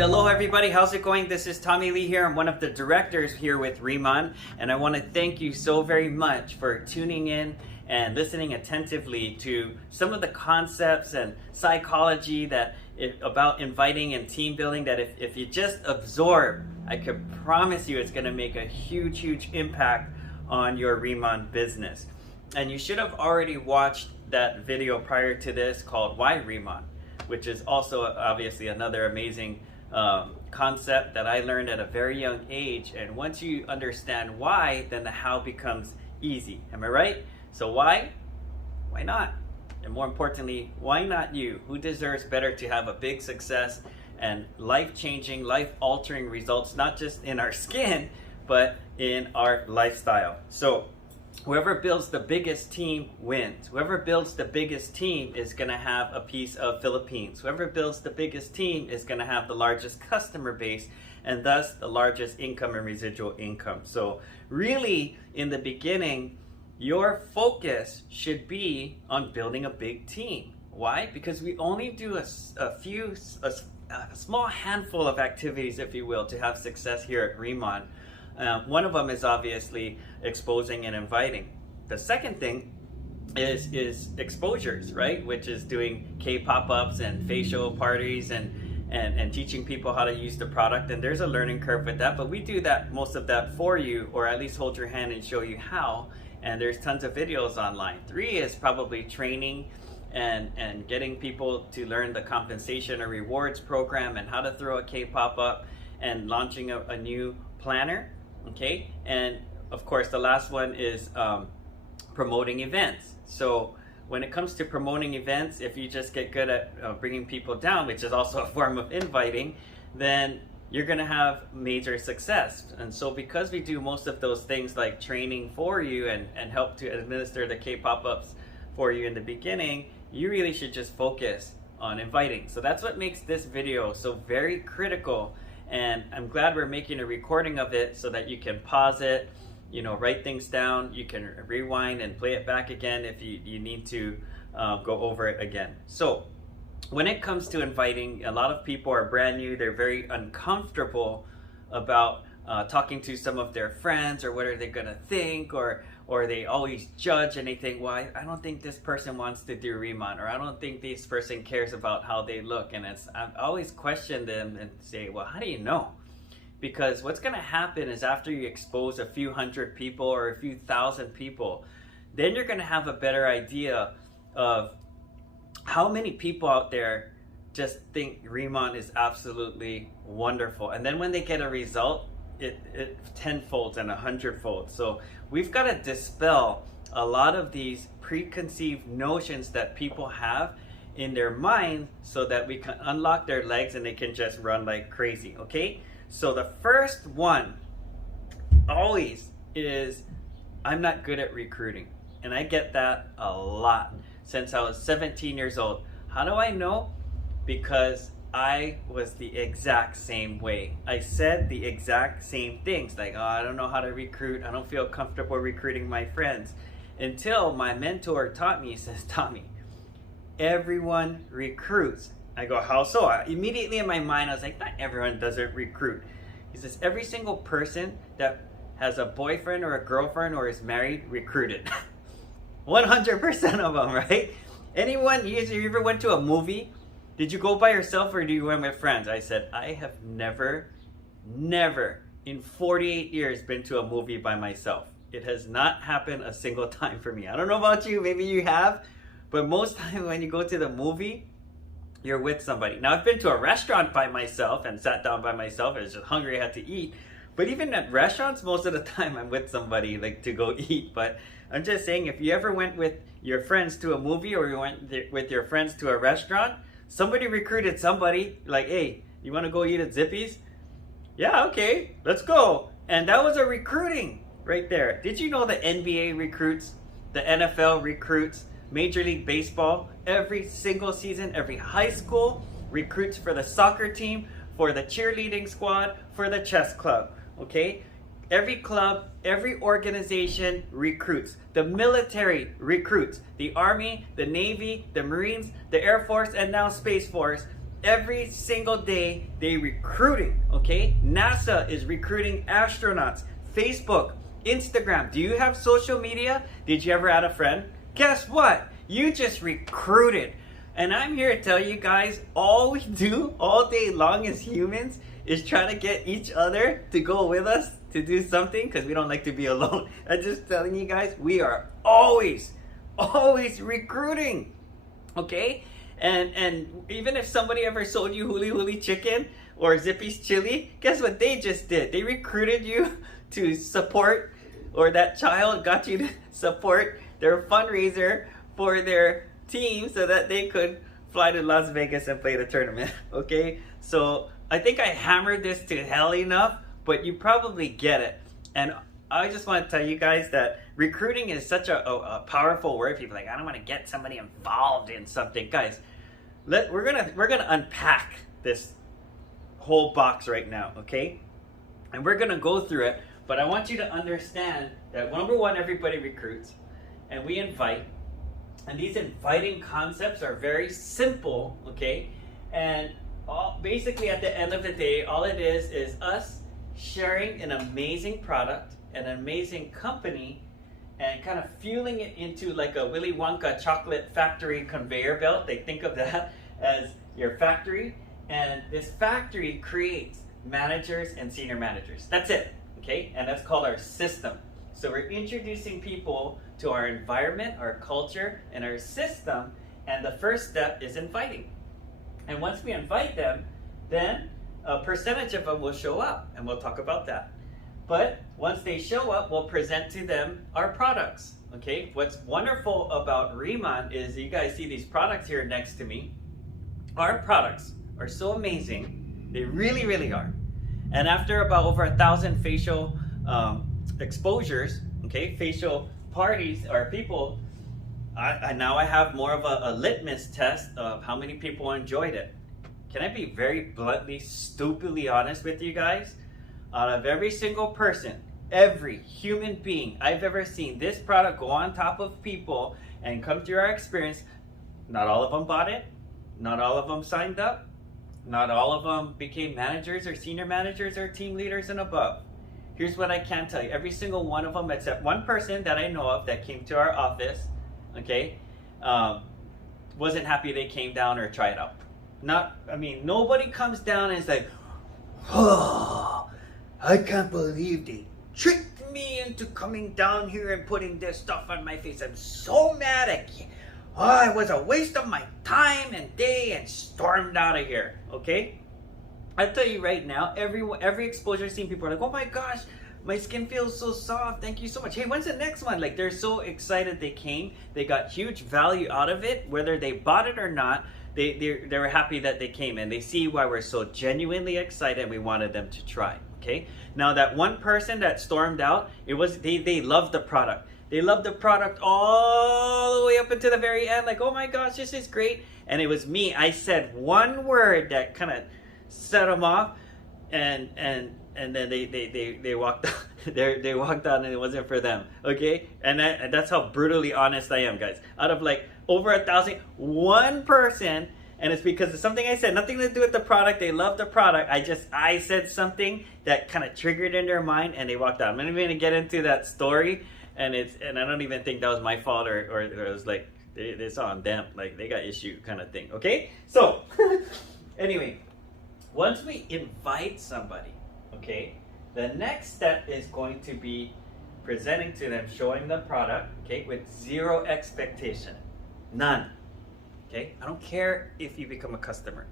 right, aloha everybody, how's it going? This is Tommy Lee here. I'm one of the directors here with Riman, and I want to thank you so very much for tuning in and listening attentively to some of the concepts and psychology about inviting and team building that if you just absorb, I can promise you it's going to make a huge impact on your Riman business. And you should have already watched that video prior to this called Why Riman, which is also obviously another amazing concept that I learned at a very young age. And once you understand why, then the how becomes easy. Am I right? So why? Why not? And more importantly, why not you? Who deserves better to have a big success and life-changing, life-altering results, not just in our skin, but in our lifestyle? So whoever builds the biggest team wins. Whoever builds the biggest team is going to have a piece of Philippines. Whoever builds the biggest team is going to have the largest customer base and thus the largest income and residual income. So really, in the beginning, your focus should be on building a big team. Why? Because we only do a small handful of activities, if you will, to have success here at Riman. One of them is obviously exposing and inviting. The second thing is exposures, right? Which is doing K-pop-ups and facial parties and teaching people how to use the product. And there's a learning curve with that, but we do that, most of that for you, or at least hold your hand and show you how. And there's tons of videos online. 3 is probably training and getting people to learn the compensation or rewards program and how to throw a K-pop up and launching a new planner. Okay, and of course the last one is promoting events. So when it comes to promoting events, if you just get good at bringing people down, which is also a form of inviting, then you're going to have major success. And so because we do most of those things like training for you and help to administer the K-pop-ups for you in the beginning, you really should just focus on inviting. So that's what makes this video so very critical. And I'm glad we're making a recording of it so that you can pause it, write things down. You can rewind and play it back again if you need to go over it again. So when it comes to inviting, a lot of people are brand new. They're very uncomfortable about talking to some of their friends, or what are they going to think, or they always judge anything. Well, I don't think this person wants to do Riman, or I don't think this person cares about how they look. And I always question them and say, well, how do you know? Because what's going to happen is after you expose a few hundred people or a few thousand people, then you're going to have a better idea of how many people out there just think Riman is absolutely wonderful. And then when they get a result, it tenfold and 100-fold. So we've got to dispel a lot of these preconceived notions that people have in their mind so that we can unlock their legs and they can just run like crazy. Okay, so the first one always is, I'm not good at recruiting. And I get that a lot since I was 17 years old. How do I know? Because I was the exact same way. I said the exact same things, like, oh, I don't know how to recruit. I don't feel comfortable recruiting my friends. Until my mentor taught me, he says, Tommy, everyone recruits. I go, how so? Immediately in my mind, I was like, not everyone doesn't recruit. He says, every single person that has a boyfriend or a girlfriend or is married recruited. 100% of them, right? Anyone, you ever went to a movie? Did you go by yourself or do you went with friends? I said, I have never in 48 years been to a movie by myself. It has not happened a single time for me. I don't know about you, maybe you have, but most time when you go to the movie, you're with somebody. Now, I've been to a restaurant by myself and sat down by myself. I was just hungry, I had to eat. But even at restaurants, most of the time I'm with somebody like to go eat. But I'm just saying, if you ever went with your friends to a movie or you went with your friends to a restaurant, somebody recruited somebody, like, hey, you want to go eat at Zippy's? Yeah, okay, let's go. And that was a recruiting right there. Did you know the NBA recruits, the NFL recruits, Major League Baseball, every single season, every high school recruits for the soccer team, for the cheerleading squad, for the chess club, okay? Every club, every organization recruits. The military recruits. The Army, the Navy, the Marines, the Air Force, and now Space Force Every single day they recruiting, okay? NASA is recruiting astronauts. Facebook, Instagram. Do you have social media? Did you ever add a friend? Guess what? You just recruited. And I'm here to tell you guys, all we do all day long as humans is try to get each other to go with us to do something because we don't like to be alone. I'm just telling you guys, we are always recruiting, okay? And even if somebody ever sold you Huli Huli chicken or Zippy's chili, guess what they just did? They recruited you to support, or that child got you to support their fundraiser for their team so that they could fly to Las Vegas and play the tournament, okay? So I think I hammered this to hell enough, but you probably get it. And I just want to tell you guys that recruiting is such a powerful word. People are like, I don't want to get somebody involved in something. Guys, we're gonna unpack this whole box right now, okay? And we're gonna go through it, but I want you to understand that number one, everybody recruits, and we invite, and these inviting concepts are very simple, okay? And basically at the end of the day, all it is us sharing an amazing product, an amazing company, and kind of fueling it into like a Willy Wonka chocolate factory conveyor belt. They think of that as your factory, and this factory creates managers and senior managers. That's it, okay? And that's called our system. So we're introducing people to our environment, our culture, and our system, and the first step is inviting. And once we invite them, then a percentage of them will show up, and we'll talk about that. But once they show up, we'll present to them our products, okay? What's wonderful about Riman is you guys see these products here next to me. Our products are so amazing. They really, really are. And after about over 1,000 facial exposures, okay, facial parties or people, now I have more of a litmus test of how many people enjoyed it. Can I be very bluntly, stupidly honest with you guys? Out of every single person, every human being I've ever seen this product go on top of people and come through our experience, not all of them bought it, not all of them signed up, not all of them became managers or senior managers or team leaders and above. Here's what I can tell you. Every single one of them, except one person that I know of that came to our office, okay, wasn't happy they came down or tried out. Nobody comes down and is like, oh, I can't believe they tricked me into coming down here and putting this stuff on my face. I'm so mad at you. Oh, it was a waste of my time and day, and stormed out of here, okay? I tell you right now, every exposure I've seen, people are like, oh my gosh, my skin feels so soft. Thank you so much. Hey, when's the next one? Like, they're so excited they came. They got huge value out of it, whether they bought it or not. They were happy that they came, and they see why we're so genuinely excited and we wanted them to try. Okay. Now that one person that stormed out, they loved the product. They loved the product all the way up until the very end. Like, oh my gosh, this is great. And it was me. I said one word that kind of set them off, and then they walked out. They walked out, and it wasn't for them. Okay. And that's how brutally honest I am, guys. Out of like over 1,000, one person. And it's because of something I said, nothing to do with the product. They love the product. I said something that kind of triggered in their mind, and they walked out. I'm not even gonna get into that story, and I don't even think that was my fault, or it was like they saw on them, like they got issue kind of thing. Okay, so anyway, once we invite somebody, okay, the next step is going to be presenting to them, showing the product, okay, with zero expectation, none. Okay, I don't care if you become a customer.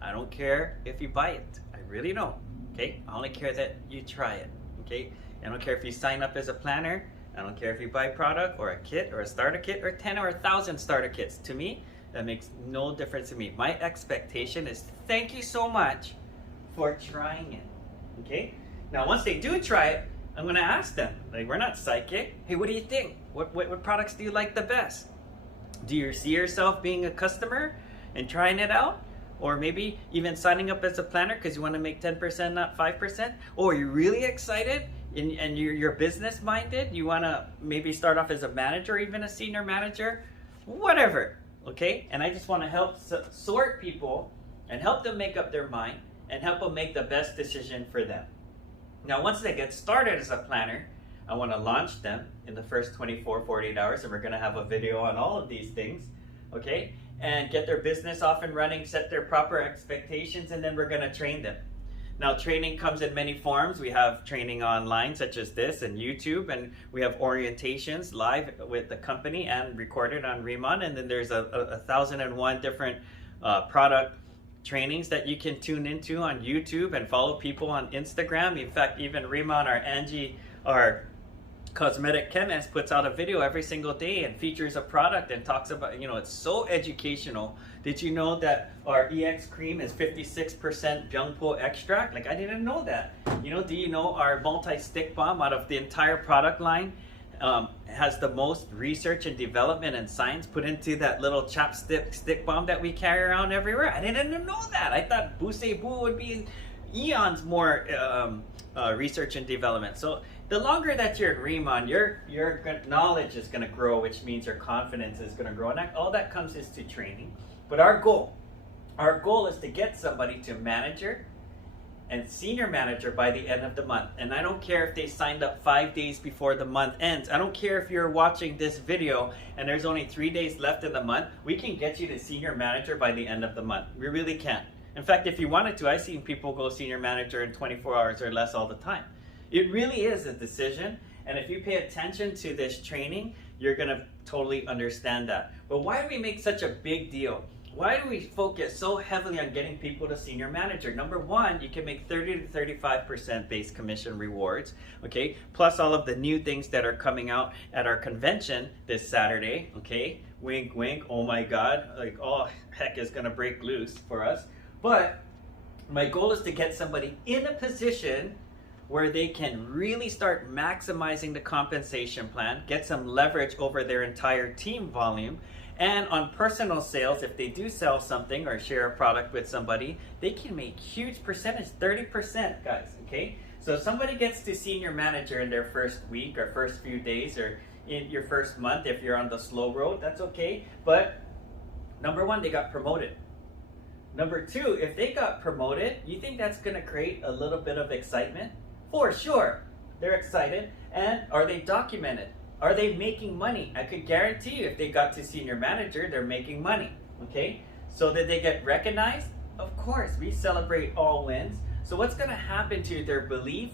I don't care if you buy it. I really don't. Okay, I only care that you try it. Okay, I don't care if you sign up as a planner. I don't care if you buy a product or a kit or a starter kit or 10 or 1,000 starter kits. To me, that makes no difference to me. My expectation is thank you so much for trying it. Okay, now once they do try it, I'm gonna ask them. Like, we're not psychic. Hey, what do you think? What products do you like the best? Do you see yourself being a customer and trying it out? Or maybe even signing up as a planner because you want to make 10%, not 5%? Or you're really excited and you're business minded. You want to maybe start off as a manager, or even a senior manager, whatever. Okay? And I just want to help sort people and help them make up their mind and help them make the best decision for them. Now, once they get started as a planner, I want to launch them in the first 24, 48 hours, and we're going to have a video on all of these things, okay? And get their business off and running, set their proper expectations, and then we're going to train them. Now, training comes in many forms. We have training online, such as this, and YouTube, and we have orientations live with the company and recorded on Riman, and then there's a 1,001 different product trainings that you can tune into on YouTube and follow people on Instagram. In fact, even Riman, our Angie, our cosmetic chemist, puts out a video every single day and features a product and talks about, it's so educational. Did you know that our EX cream is 56% Byungpo extract? Like, I didn't know that. Do you know our multi-stick balm out of the entire product line has the most research and development and science put into that little chapstick stick balm that we carry around everywhere? I didn't know that. I thought Boo would be eons more research and development. So the longer that you're at Riman, your knowledge is going to grow, which means your confidence is going to grow. And all that comes is to training. But our goal is to get somebody to manager and senior manager by the end of the month. And I don't care if they signed up 5 days before the month ends. I don't care if you're watching this video and there's only 3 days left in the month. We can get you to senior manager by the end of the month. We really can. In fact, if you wanted to, I've seen people go senior manager in 24 hours or less all the time. It really is a decision, and if you pay attention to this training, you're going to totally understand that. But why do we make such a big deal? Why do we focus so heavily on getting people to senior manager? Number one, you can make 30 to 35% base commission rewards, okay? Plus all of the new things that are coming out at our convention this Saturday, okay? Wink, wink, oh my God, like all heck is going to break loose for us. But my goal is to get somebody in a position where they can really start maximizing the compensation plan, get some leverage over their entire team volume, and on personal sales, if they do sell something or share a product with somebody, they can make huge percentage, 30%, guys, okay? So if somebody gets to senior manager in their first week or first few days or in your first month, if you're on the slow road, that's okay. But number one, they got promoted. Number two, if they got promoted, you think that's gonna create a little bit of excitement? For sure, they're excited. And are they documented? Are they making money? I could guarantee you if they got to senior manager, they're making money, okay? So did they get recognized? Of course, we celebrate all wins. So what's gonna happen to their belief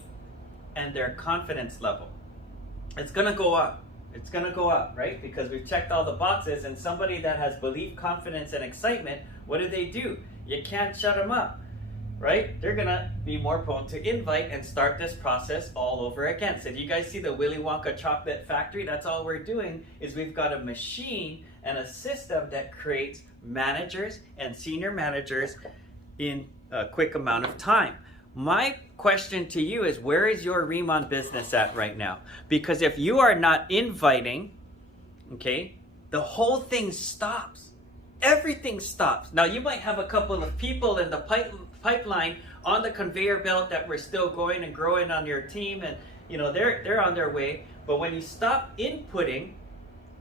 and their confidence level? It's gonna go up. It's gonna go up, right? Because we've checked all the boxes, and somebody that has belief, confidence, and excitement, what do? You can't shut them up. Right? They're gonna be more prone to invite and start this process all over again. So if you guys see the Willy Wonka chocolate factory, that's all we're doing is we've got a machine and a system that creates managers and senior managers in a quick amount of time. My question to you is, where is your Riman business at right now? Because if you are not inviting, okay, the whole thing stops. Everything stops. Now, you might have a couple of people in the pipeline on the conveyor belt that we're still going and growing on your team, and they're on their way. But when you stop inputting,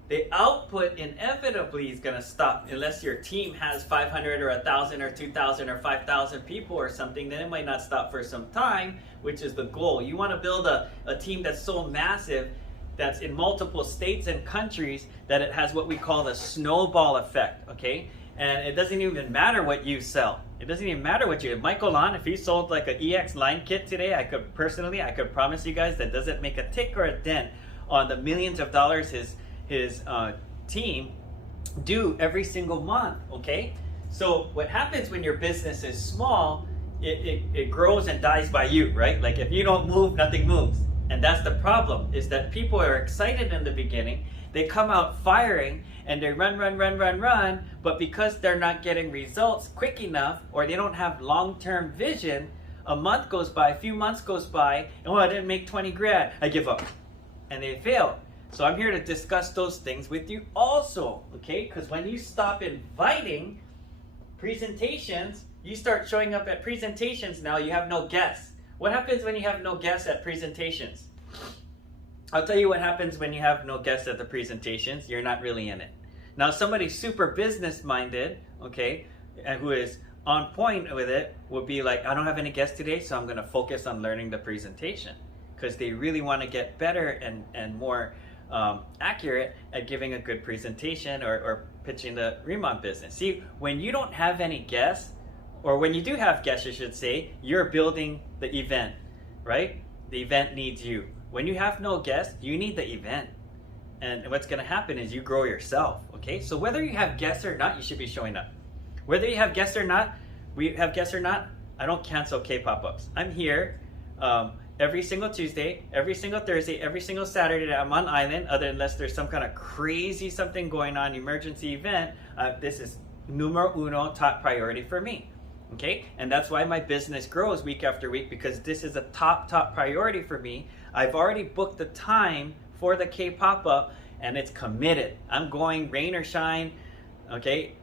the output inevitably is going to stop. Unless your team has 500 or 1,000 or 2,000 or 5,000 people or something, then it might not stop for some time, which is the goal. You want to build a team that's so massive, that's in multiple states and countries, that it has what we call the snowball effect, okay? And it doesn't even matter what you sell. It doesn't even matter what if Michael Lon, if he sold like an EX line kit today, I could promise you guys that doesn't make a tick or a dent on the millions of dollars his team do every single month, okay? So what happens when your business is small, it grows and dies by you, right? Like if you don't move, nothing moves. And that's the problem, is that people are excited in the beginning, they come out firing, and they run, but because they're not getting results quick enough, or they don't have long-term vision, a month goes by, a few months goes by, and I didn't make 20 grand, I give up. And they fail. So I'm here to discuss those things with you also, okay? Because when you stop inviting presentations, you start showing up at presentations now, you have no guests. What happens when you have no guests at presentations? I'll tell you what happens when you have no guests at the presentations. You're not really in it. Now, somebody super business-minded, okay, and who is on point with it would be like, I don't have any guests today, so I'm going to focus on learning the presentation, because they really want to get better and more accurate at giving a good presentation or pitching the Riman business. See, when you don't have any guests, or when you do have guests, I should say, you're building the event, right? The event needs you. When you have no guests, you need the event. And what's going to happen is you grow yourself, okay? So whether you have guests or not, you should be showing up. Whether you have guests or not, we have guests or not, I don't cancel K-pop-ups. I'm here every single Tuesday, every single Thursday, every single Saturday that I'm on island, other unless there's some kind of crazy something going on, emergency event. This is numero uno, top priority for me. Okay, and that's why my business grows week after week, because this is a top priority for me. I've already booked the time for the K pop-up, and it's committed. I'm going rain or shine, okay,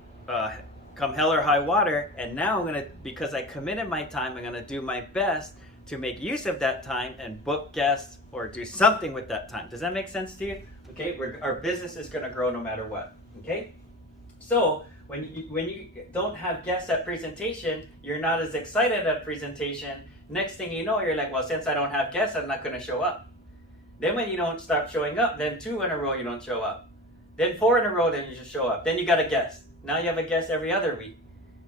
come hell or high water. And now I'm gonna, because I committed my time, I'm gonna do my best to make use of that time and book guests or do something with that time. Does that make sense to you? Okay, our business is gonna grow no matter what. Okay, so when you don't have guests at presentation, you're not as excited at presentation. Next thing you know, you're like, well, since I don't have guests, I'm not going to show up. Then when you don't stop showing up, then 2 in a row you don't show up. Then 4 in a row, then you just show up. Then you got a guest. Now you have a guest every other week.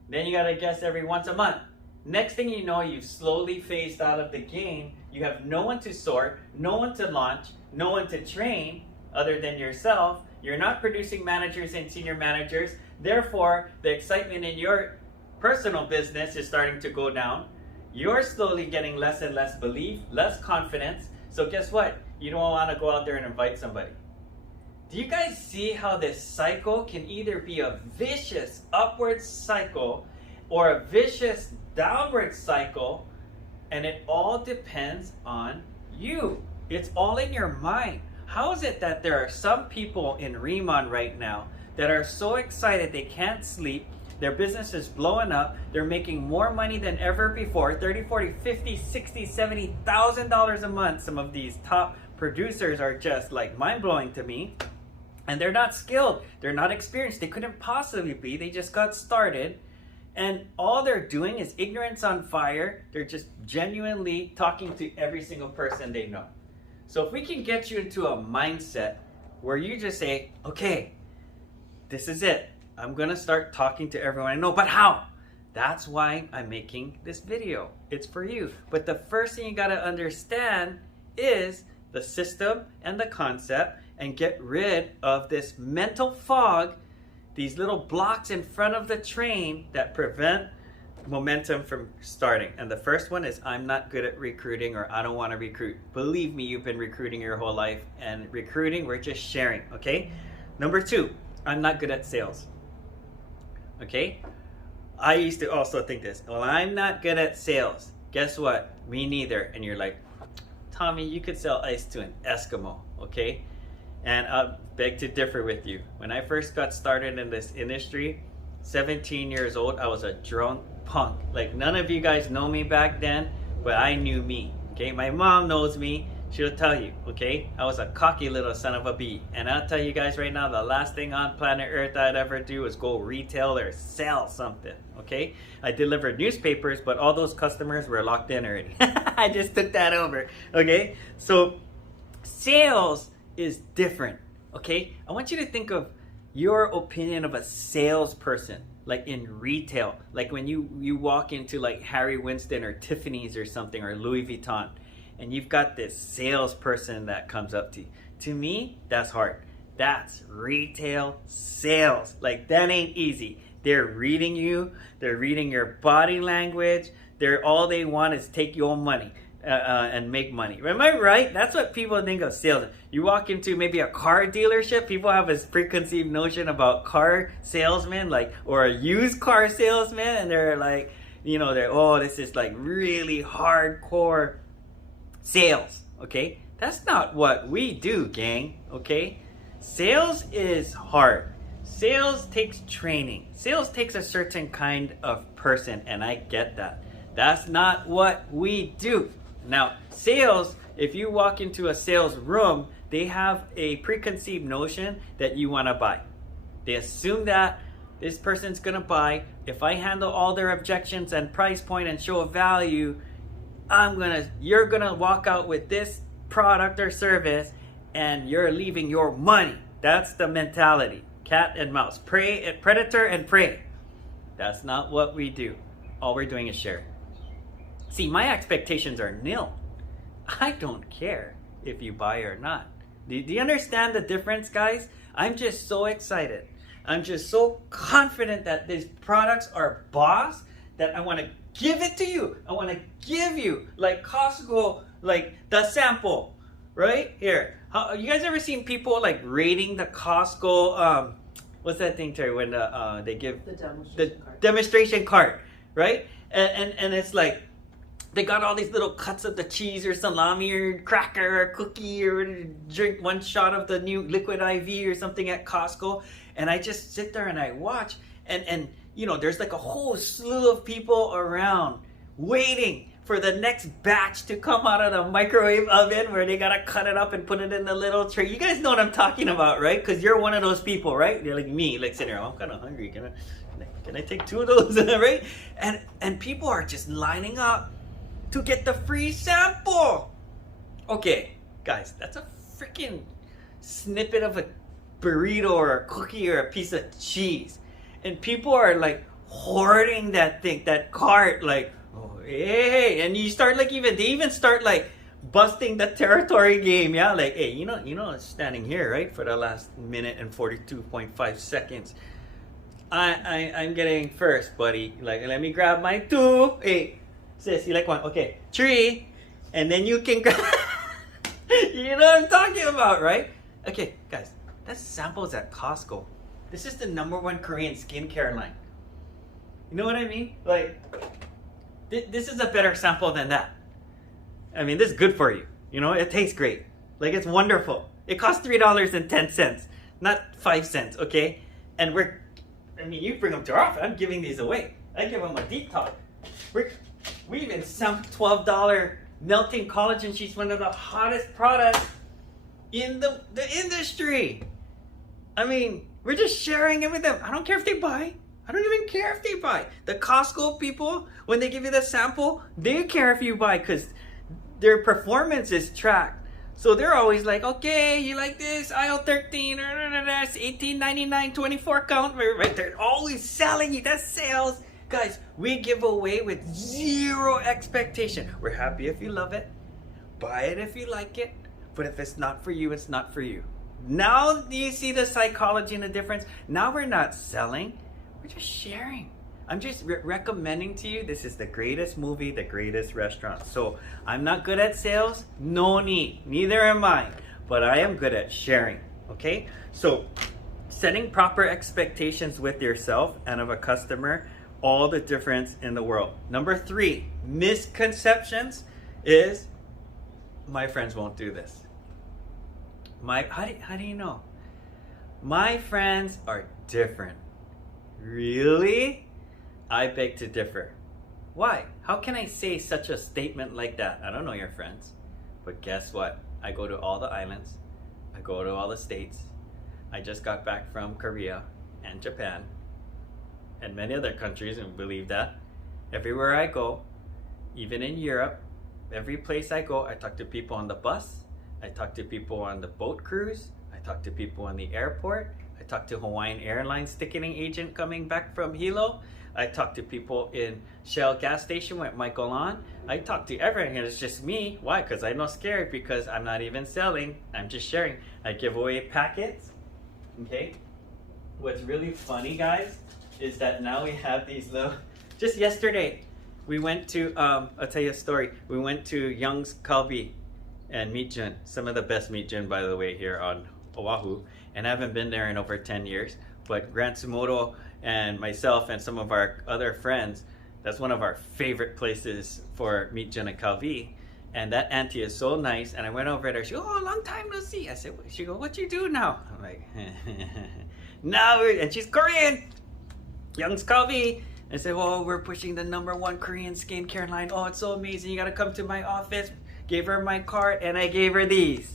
Then you got a guest every once a month. Next thing you know, you've slowly phased out of the game. You have no one to sort, no one to launch, no one to train other than yourself. You're not producing managers and senior managers. Therefore, the excitement in your personal business is starting to go down. You're slowly getting less and less belief, less confidence. So guess what? You don't want to go out there and invite somebody. Do you guys see how this cycle can either be a vicious upward cycle or a vicious downward cycle? And it all depends on you. It's all in your mind. How is it that there are some people in Riman right now that are so excited they can't sleep, their business is blowing up, they're making more money than ever before, 30, 40, 50, 60, $70,000 a month. Some of these top producers are just like mind-blowing to me. And they're not skilled, they're not experienced, they couldn't possibly be, they just got started. And all they're doing is ignorance on fire. They're just genuinely talking to every single person they know. So if we can get you into a mindset where you just say, okay, this is it. I'm going to start talking to everyone I know. But how? That's why I'm making this video. It's for you. But the first thing you got to understand is the system and the concept, and get rid of this mental fog, these little blocks in front of the train that prevent momentum from starting. And the first one is, I'm not good at recruiting, or I don't want to recruit. Believe me, you've been recruiting your whole life, and recruiting, we're just sharing, okay? Number 2, I'm not good at sales. Okay? I used to also think this. Well, I'm not good at sales. Guess what? Me neither. And you're like, Tommy, you could sell ice to an Eskimo, okay? And I beg to differ with you. When I first got started in this industry, 17 years old, I was a drunk punk. Like, none of you guys know me back then, but I knew me, okay? My mom knows me. She'll tell you, okay? I was a cocky little son of a bee. And I'll tell you guys right now, the last thing on planet Earth I'd ever do is go retail or sell something, okay? I delivered newspapers, but all those customers were locked in already. I just took that over, okay? So sales is different, okay? I want you to think of your opinion of a salesperson, like in retail, like when you walk into like Harry Winston or Tiffany's or something, or Louis Vuitton, and you've got this salesperson that comes up to you. To me, that's hard. That's retail sales. Like, that ain't easy. They're reading you. They're reading your body language. All they want is take your money and make money. Am I right? That's what people think of sales. You walk into maybe a car dealership, people have this preconceived notion about car salesmen, like, or a used car salesman, and they're like, this is like really hardcore sales, okay? That's not what we do, gang, okay? Sales is hard. Sales takes training. Sales takes a certain kind of person, and I get that. That's not what we do. Now, sales, if you walk into a sales room, they have a preconceived notion that you want to buy. They assume that. this person's gonna buy. If I handle all their objections and price point and show a value, you're gonna walk out with this product or service and you're leaving your money. That's the mentality. Cat and mouse. Predator and prey. That's not what we do. All we're doing is sharing. See, my expectations are nil. I don't care if you buy or not. Do you understand the difference, guys? I'm just so excited. I'm just so confident that these products are boss that I want to give it to you. I want to give you, like Costco, like the sample, right? Here. You guys ever seen people like rating the Costco, what's that thing, Terry, when they give the demonstration cart, right? And it's like, they got all these little cuts of the cheese or salami or cracker or cookie or drink one shot of the new liquid IV or something at Costco. And I just sit there and I watch. And you know, there's like a whole slew of people around waiting for the next batch to come out of the microwave oven where they gotta cut it up and put it in the little tray. You guys know what I'm talking about, right? Because you're one of those people, right? You're like me, like sitting there, I'm kind of hungry. Can I take 2 of those, right? And people are just lining up to get the free sample. Okay, guys, that's a freaking snippet of a burrito or a cookie or a piece of cheese. And people are like hoarding that thing, that cart, like, oh, hey, and you start like they even start like busting the territory game, yeah? Like, hey, you know, standing here, right, for the last minute and 42.5 seconds. I'm getting first, buddy. Like, let me grab my 2. Hey, sis, you like 1? Okay, 3, and then you can grab. You know what I'm talking about, right? Okay, guys, that's samples at Costco. This is the #1 Korean skincare line. You know what I mean? Like, this is a better sample than that. I mean, this is good for you. You know, it tastes great. Like, it's wonderful. It costs $3.10, not 5 cents, okay? And you bring them to our office. I'm giving these away. I give them a deep talk. We even some $12 melting collagen sheets, one of the hottest products in the industry. I mean, we're just sharing it with them. I don't care if they buy. I don't even care if they buy. The Costco people, when they give you the sample, they care if you buy because their performance is tracked. So they're always like, okay, you like this? Aisle 13, that's $18.99, 24 count. Right, they're always selling you. That's sales. Guys, we give away with 0 expectation. We're happy if you love it. Buy it if you like it. But if it's not for you, it's not for you. Now do you see the psychology and the difference? Now we're not selling. We're just sharing. I'm just recommending to you, this is the greatest movie, the greatest restaurant. So I'm not good at sales. No need. Neither am I. But I am good at sharing. Okay? So setting proper expectations with yourself and of a customer, all the difference in the world. Number 3, misconceptions is my friends won't do this. How do you know? My friends are different. Really? I beg to differ. Why? How can I say such a statement like that? I don't know your friends. But guess what? I go to all the islands. I go to all the states. I just got back from Korea and Japan and many other countries, and believe that. Everywhere I go, even in Europe, every place I go, I talk to people on the bus. I talk to people on the boat cruise. I talk to people in the airport. I talk to Hawaiian Airlines ticketing agent coming back from Hilo. I talk to people in Shell gas station with Michael on. I talk to everyone, and it's just me. Why? Because I'm not scared, because I'm not even selling. I'm just sharing. I give away packets. Okay? What's really funny, guys, is that now we have these little... Just yesterday, we went to, I'll tell you a story. We went to Young's Kalbi and Meat Jun. Some of the best Meat Jun, by the way, here on Oahu. And I haven't been there in over 10 years. But Grant Sumoto and myself and some of our other friends, that's one of our favorite places for Meat Jun and Kalbi. And that auntie is so nice. And I went over there. She goes, oh, long time no see. I said, she goes, what you do now? I'm like, now, and she's Korean. Young's Kalbi. I said, well, we're pushing the #1 Korean skincare line. Oh, it's so amazing. You got to come to my office. Gave her my card and I gave her these.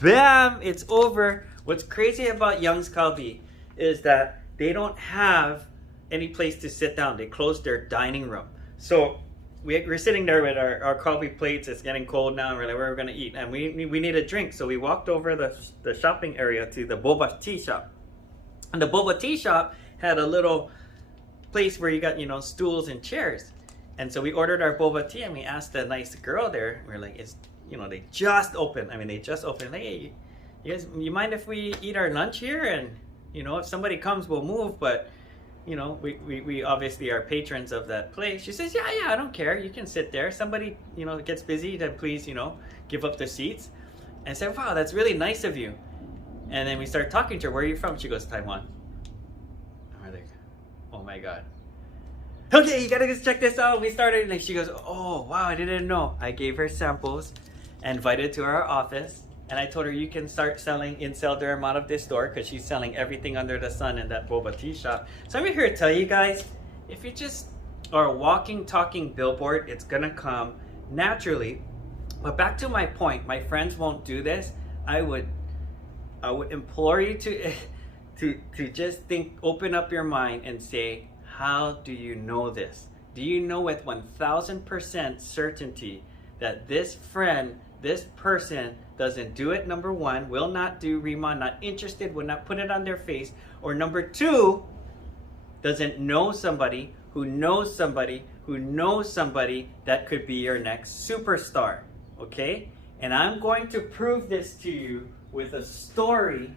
Bam! It's over. What's crazy about Young's Kalbi is that they don't have any place to sit down. They closed their dining room. So we're sitting there with our coffee plates. It's getting cold now. And we're like, where are we going to eat? And we need a drink. So we walked over the shopping area to the boba tea shop. And the boba tea shop had a little place where you got, stools and chairs. And so we ordered our boba tea, and we asked the nice girl there. We're like, they just opened. They just opened. Like, hey, you mind if we eat our lunch here? And, if somebody comes, we'll move. But, we obviously are patrons of that place. She says, yeah, I don't care. You can sit there. Somebody, gets busy, then please, give up the seats. And I said, wow, that's really nice of you. And then we started talking to her. Where are you from? She goes, Taiwan. And we're like, oh my God. Okay, you gotta just check this out. We started, and she goes, oh wow, I didn't know. I gave her samples, invited to our office, and I told her you can start selling in Sel Durham out of this store, because she's selling everything under the sun in that boba tea shop. So I'm here to tell you guys, if you just are a walking, talking billboard, it's gonna come naturally. But back to my point, my friends won't do this. I would implore you to just think, open up your mind and say, how do you know this? Do you know with 1000% certainty that this friend, this person doesn't do it? Number one, will not do Riman, not interested, will not put it on their face. Or number two, doesn't know somebody who knows somebody who knows somebody that could be your next superstar. Okay? And I'm going to prove this to you with a story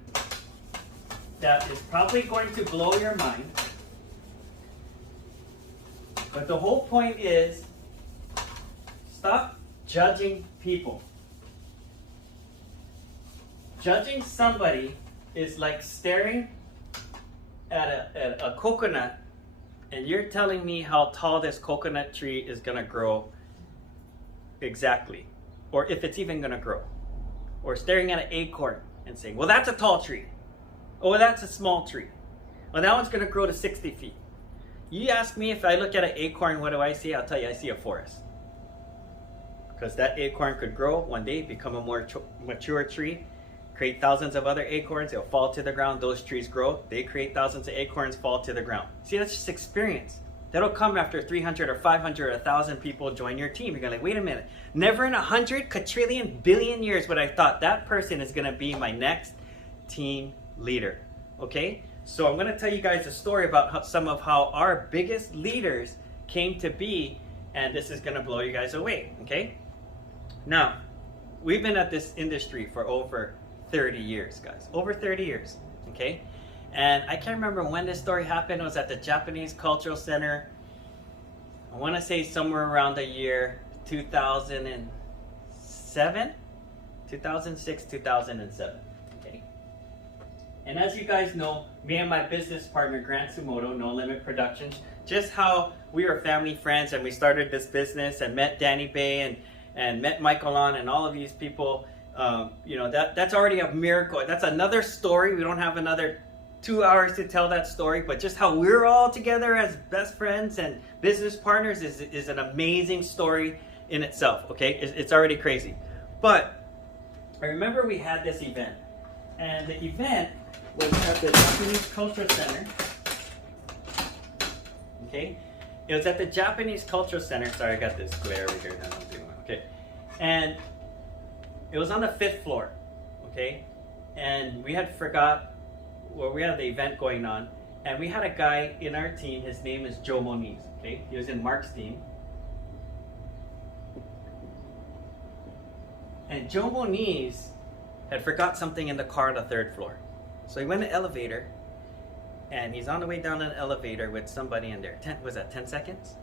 that is probably going to blow your mind. But the whole point is, stop judging people. Judging somebody is like staring at a coconut, and you're telling me how tall this coconut tree is going to grow exactly, or if it's even going to grow. Or staring at an acorn and saying, well, that's a tall tree. Oh, well, that's a small tree. Well, that one's going to grow to 60 feet. You ask me, if I look at an acorn, what do I see? I'll tell you, I see a forest. Because that acorn could grow one day, become a more mature tree, create thousands of other acorns, it'll fall to the ground, those trees grow, they create thousands of acorns, fall to the ground. See, that's just experience. That'll come after 300 or 500 or 1,000 people join your team. You're going to like, wait a minute, never in 100 quadrillion billion years would I thought that person is going to be my next team leader. Okay? So I'm going to tell you guys a story about some of how our biggest leaders came to be, and this is going to blow you guys away, okay? Now, we've been at this industry for over 30 years, guys. Over 30 years, okay? And I can't remember when this story happened. It was at the Japanese Cultural Center. I want to say somewhere around the year 2007? 2006, 2007. And as you guys know, me and my business partner, Grant Sumoto, No Limit Productions, just how we were family friends, and we started this business and met Danny Bay and met Michael On and all of these people. That's already a miracle. That's another story. We don't have another 2 hours to tell that story, but just how we're all together as best friends and business partners is an amazing story in itself, okay? It's already crazy. But I remember we had this event, and the event was at the Japanese Cultural Center. Okay? It was at the Japanese Cultural Center. Sorry, I got this glare over here. Okay. And it was on the 5th floor. Okay? And we had we had the event going on. And we had a guy in our team. His name is Joe Moniz. Okay? He was in Mark's team. And Joe Moniz had forgot something in the car on the 3rd floor. So he went in the elevator, and he's on the way down an elevator with somebody in there. Was that 10 seconds?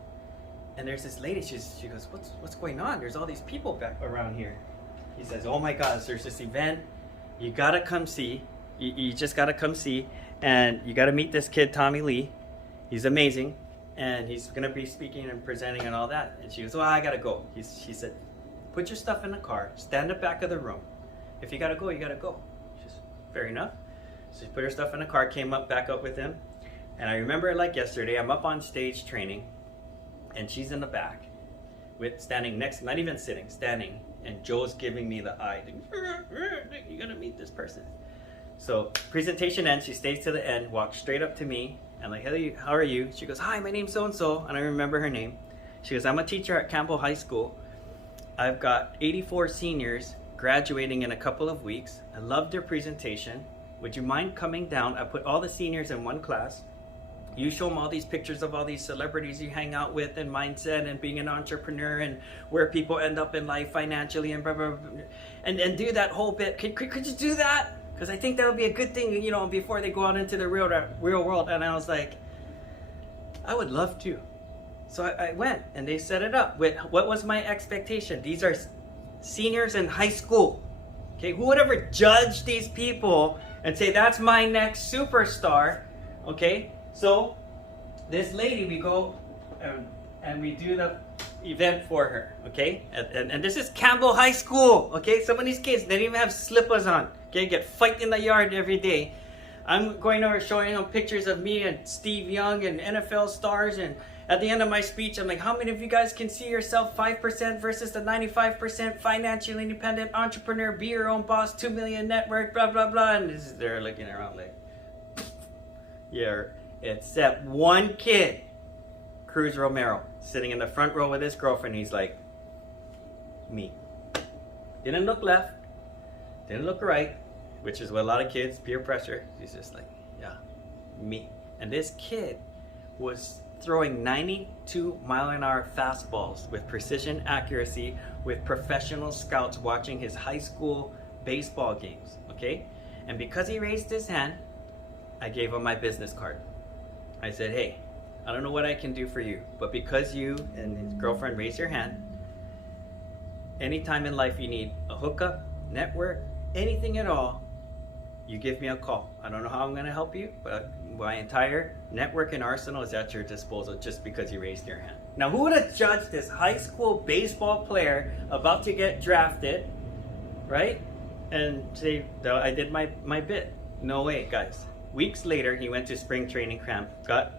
And there's this lady, she goes, what's going on? There's all these people back around here. He says, oh my gosh, there's this event. You gotta come see. You just gotta come see. And you gotta meet this kid, Tommy Lee. He's amazing. And he's gonna be speaking and presenting and all that. And she goes, well, I gotta go. She said, put your stuff in the car, stand at the back of the room. If you gotta go, you gotta go. She's, fair enough. So she put her stuff in the car, came back up with him. And I remember it like yesterday. I'm up on stage training, and she's in the back, standing next, not even sitting, standing. And Joe's giving me the eye. You gotta meet this person. So presentation ends, she stays to the end, walks straight up to me, and like, hey, how are you? She goes, hi, my name's so-and-so, and I remember her name. She goes, I'm a teacher at Campbell High School. I've got 84 seniors graduating in a couple of weeks. I loved their presentation. Would you mind coming down? I put all the seniors in one class. You show them all these pictures of all these celebrities you hang out with and mindset and being an entrepreneur and where people end up in life financially and blah, blah, blah, and do that whole bit. Could you do that? Because I think that would be a good thing, before they go out into the real world. And I was like, I would love to. So I went and they set it up with what was my expectation. These are seniors in high school. Okay, who would ever judge these people and say, that's my next superstar? Okay, so this lady, we go and we do the event for her. Okay, and this is Campbell High School. Okay, some of these kids, they didn't even have slippers on. Okay, get fight in the yard every day. I'm going over showing them pictures of me and Steve Young and NFL stars, and at the end of my speech, I'm like, how many of you guys can see yourself 5% versus the 95% financially independent entrepreneur, be your own boss, 2 million network, blah, blah, blah. And they're looking around like, yeah, except one kid, Cruz Romero, sitting in the front row with his girlfriend. He's like, me. Didn't look left, didn't look right, which is what a lot of kids, peer pressure. He's just like, yeah, me. And this kid was throwing 92-mile-an-hour fastballs with precision accuracy with professional scouts watching his high school baseball games, okay? And because he raised his hand, I gave him my business card. I said, hey, I don't know what I can do for you, but because you and his girlfriend raised your hand, anytime in life you need a hookup, network, anything at all, you give me a call. I don't know how I'm going to help you, but my entire network and arsenal is at your disposal just because you raised your hand. Now, who would have judged this high school baseball player about to get drafted, right? And say, I did my bit. No way, guys. Weeks later, he went to spring training camp, got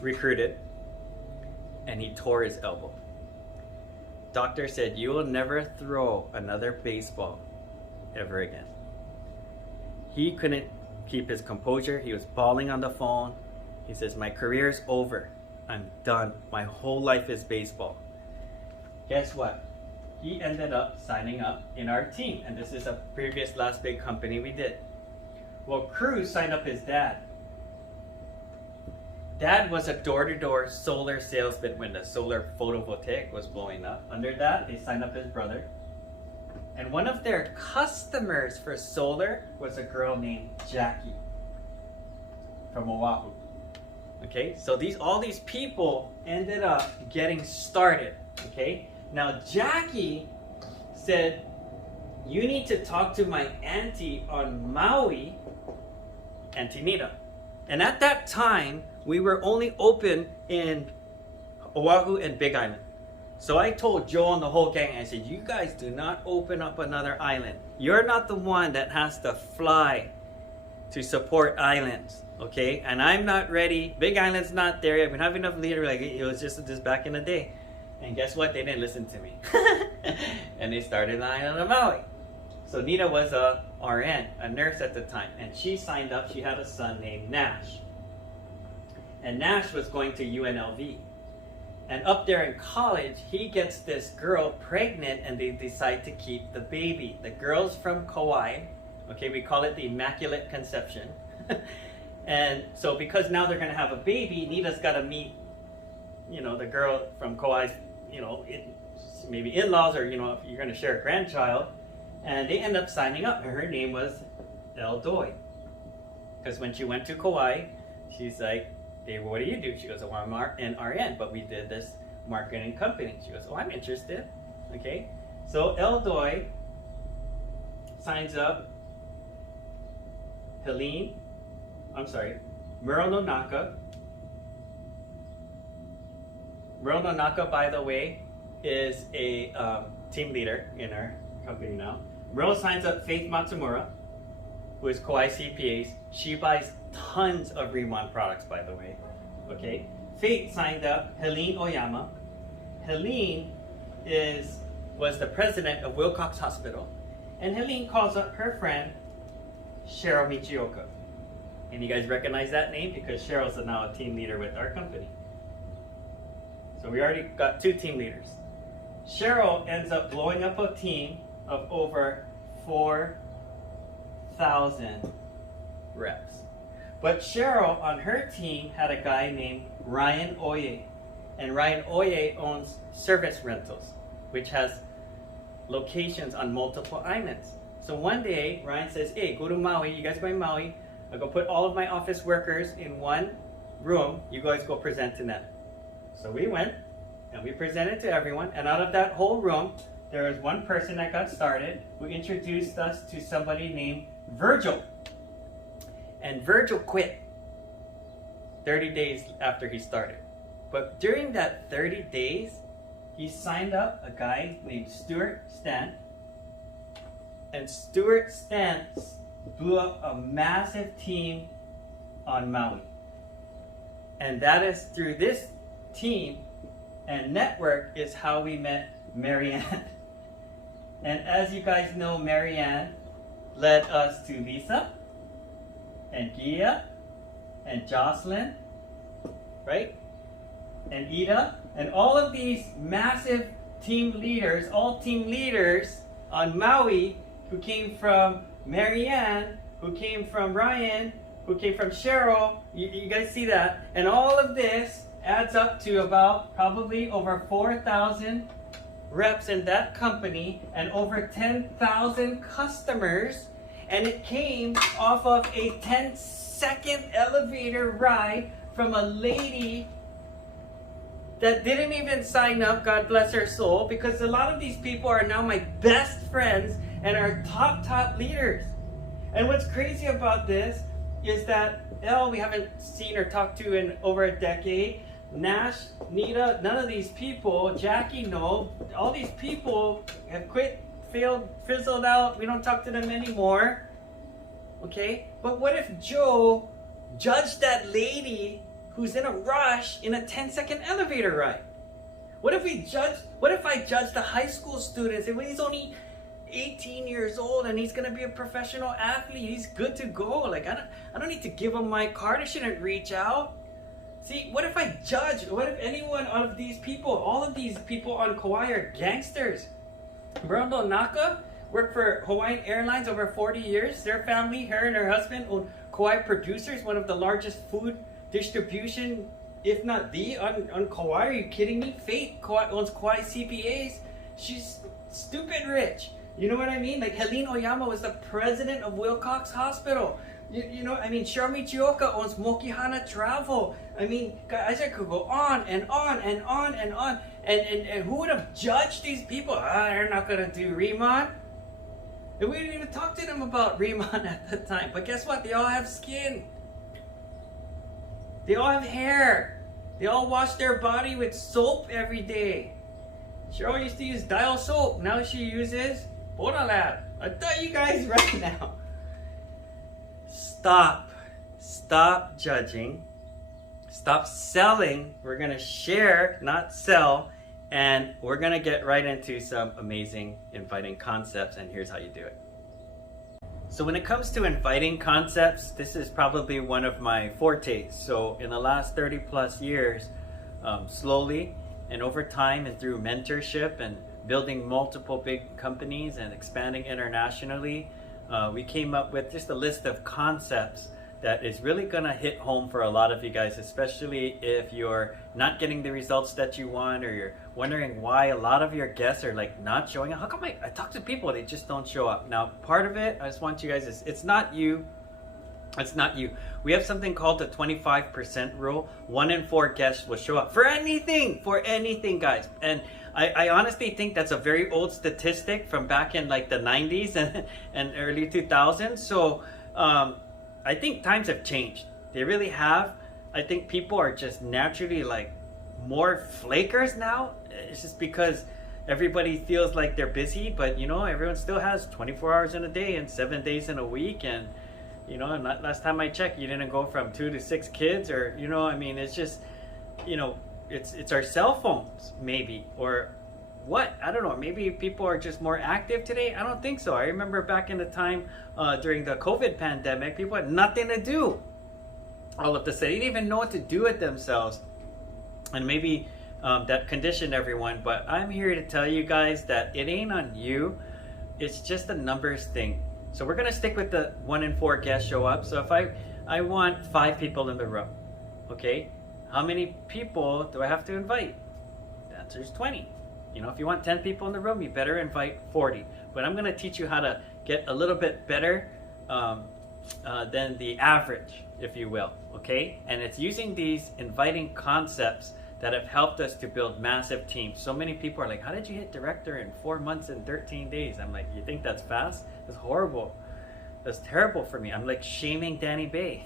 recruited, and he tore his elbow. Doctor said, you will never throw another baseball ever again. He couldn't keep his composure. He was bawling on the phone. He says, my career's over. I'm done. My whole life is baseball. Guess what? He ended up signing up in our team. And this is a previous last big company we did. Well, Cruz signed up his dad. Dad was a door-to-door solar salesman when the solar photovoltaic was blowing up. Under that, they signed up his brother. And one of their customers for solar was a girl named Jackie from Oahu. Okay, so all these people ended up getting started. Okay, now Jackie said, you need to talk to my auntie on Maui, Auntie Nita. And at that time, we were only open in Oahu and Big Island. So I told Joe and the whole gang, I said, you guys do not open up another island. You're not the one that has to fly to support islands, okay? And I'm not ready. Big Island's not there. I've been having enough leader, like it was just this back in the day. And guess what? They didn't listen to me. And they started the island of Maui. So Nita was a RN, a nurse at the time. And she signed up. She had a son named Nash. And Nash was going to UNLV. And up there in college, he gets this girl pregnant and they decide to keep the baby. The girl's from Kauai. Okay, we call it the Immaculate Conception. And so because now they're going to have a baby, Nita's got to meet, the girl from Kauai's, maybe in-laws or, if you're going to share a grandchild. And they end up signing up. And her name was El Doi. Because when she went to Kauai, she's like, Dave, what do you do? She goes, oh, I'm an RN, but we did this marketing company. She goes, oh, I'm interested. Okay, so El Doi signs up Muro Nonaka. Muro Nonaka, by the way, is a team leader in our company now. Muro signs up Faith Matsumura, who is Kauai CPAs. She buys tons of Riman products, by the way. Okay. Faith signed up Helene Oyama. Helene was the president of Wilcox Hospital. And Helene calls up her friend Cheryl Michioka. And you guys recognize that name because Cheryl's now a team leader with our company. So we already got 2 team leaders. Cheryl ends up blowing up a team of over 4,000 reps. But Cheryl on her team had a guy named Ryan Oye. And Ryan Oye owns Service Rentals, which has locations on multiple islands. So one day, Ryan says, hey, go to Maui. You guys go to Maui. I'll go put all of my office workers in one room. You guys go present to them. So we went, and we presented to everyone. And out of that whole room, there was one person that got started who introduced us to somebody named Virgil. And Virgil quit 30 days after he started. But during that 30 days, he signed up a guy named Stuart Stan. And Stuart Stan blew up a massive team on Maui. And that is through this team and network is how we met Marianne. And as you guys know, Marianne led us to Lisa and Gia and Jocelyn, right? And Ida, and all of these massive team leaders, all team leaders on Maui who came from Marianne, who came from Ryan, who came from Cheryl. You guys see that? And all of this adds up to about probably over 4,000 reps in that company and over 10,000 customers. And it came off of a 10-second elevator ride from a lady that didn't even sign up, God bless her soul, because a lot of these people are now my best friends and are top leaders. And what's crazy about this is that Elle, we haven't seen or talked to in over a decade. Nash, Nita, none of these people, Jackie, no, all these people have quit, failed, fizzled out. We don't talk to them anymore. Okay? But what if Joe judged that lady who's in a rush in a 10-second elevator ride? What if I judged the high school students and when he's only 18 years old and he's gonna be a professional athlete, he's good to go. Like I don't need to give him my card. I shouldn't reach out. See, what if I judge? What if anyone out of these people, all of these people on Kauai are gangsters? Brando Naka worked for Hawaiian Airlines over 40 years. Their family, her and her husband, own Kauai Producers, one of the largest food distribution, if not the, on Kauai. Are you kidding me? Faith owns Kauai CPAs. She's stupid rich. You know what I mean? Like Helene Oyama was the president of Wilcox Hospital. You know, I mean, Cheryl Michioka owns Mokihana Travel. I mean, guys, I could go on and on and on and on. And who would have judged these people? They're not going to do Riman. And we didn't even talk to them about Riman at the time. But guess what? They all have skin. They all have hair. They all wash their body with soap every day. Cheryl used to use Dial soap. Now she uses Bodalab. I tell you guys right now. Stop judging. Stop selling. We're going to share, not sell. And we're going to get right into some amazing inviting concepts. And here's how you do it. So when it comes to inviting concepts, this is probably one of my fortes. So in the last 30 plus years, slowly and over time and through mentorship and building multiple big companies and expanding internationally, we came up with just a list of concepts that is really going to hit home for a lot of you guys, especially if you're not getting the results that you want or you're wondering why a lot of your guests are like not showing up. How come I talk to people, they just don't show up? Now, part of it, I just want you guys, it's not you. It's not you. We have something called the 25% rule. 1 in 4 guests will show up for anything, guys. And I honestly think that's a very old statistic from back in like the 90s and early 2000s. So I think times have changed. They really have. I think people are just naturally like more flakers now. It's just because everybody feels like they're busy, but you know, everyone still has 24 hours in a day and 7 days in a week. And you know, last time I checked, you didn't go from 2 to 6 kids, or you know, I mean, it's just, you know, it's our cell phones maybe, or what? I don't know. Maybe people are just more active today. I don't think so. I remember back in the time during the COVID pandemic, people had nothing to do. All of the sudden, they didn't even know what to do with themselves. And maybe that conditioned everyone. But I'm here to tell you guys that it ain't on you. It's just a numbers thing. So we're going to stick with the 1 in 4 guests show up. So if I want 5 people in the room, okay? How many people do I have to invite? The answer is 20. You know, if you want 10 people in the room, you better invite 40. But I'm going to teach you how to get a little bit better than the average, if you will, okay? And it's using these inviting concepts that have helped us to build massive teams. So many people are like, how did you hit director in 4 months and 13 days? I'm like, you think that's fast? That's horrible. That's terrible for me. I'm like shaming Danny Bay.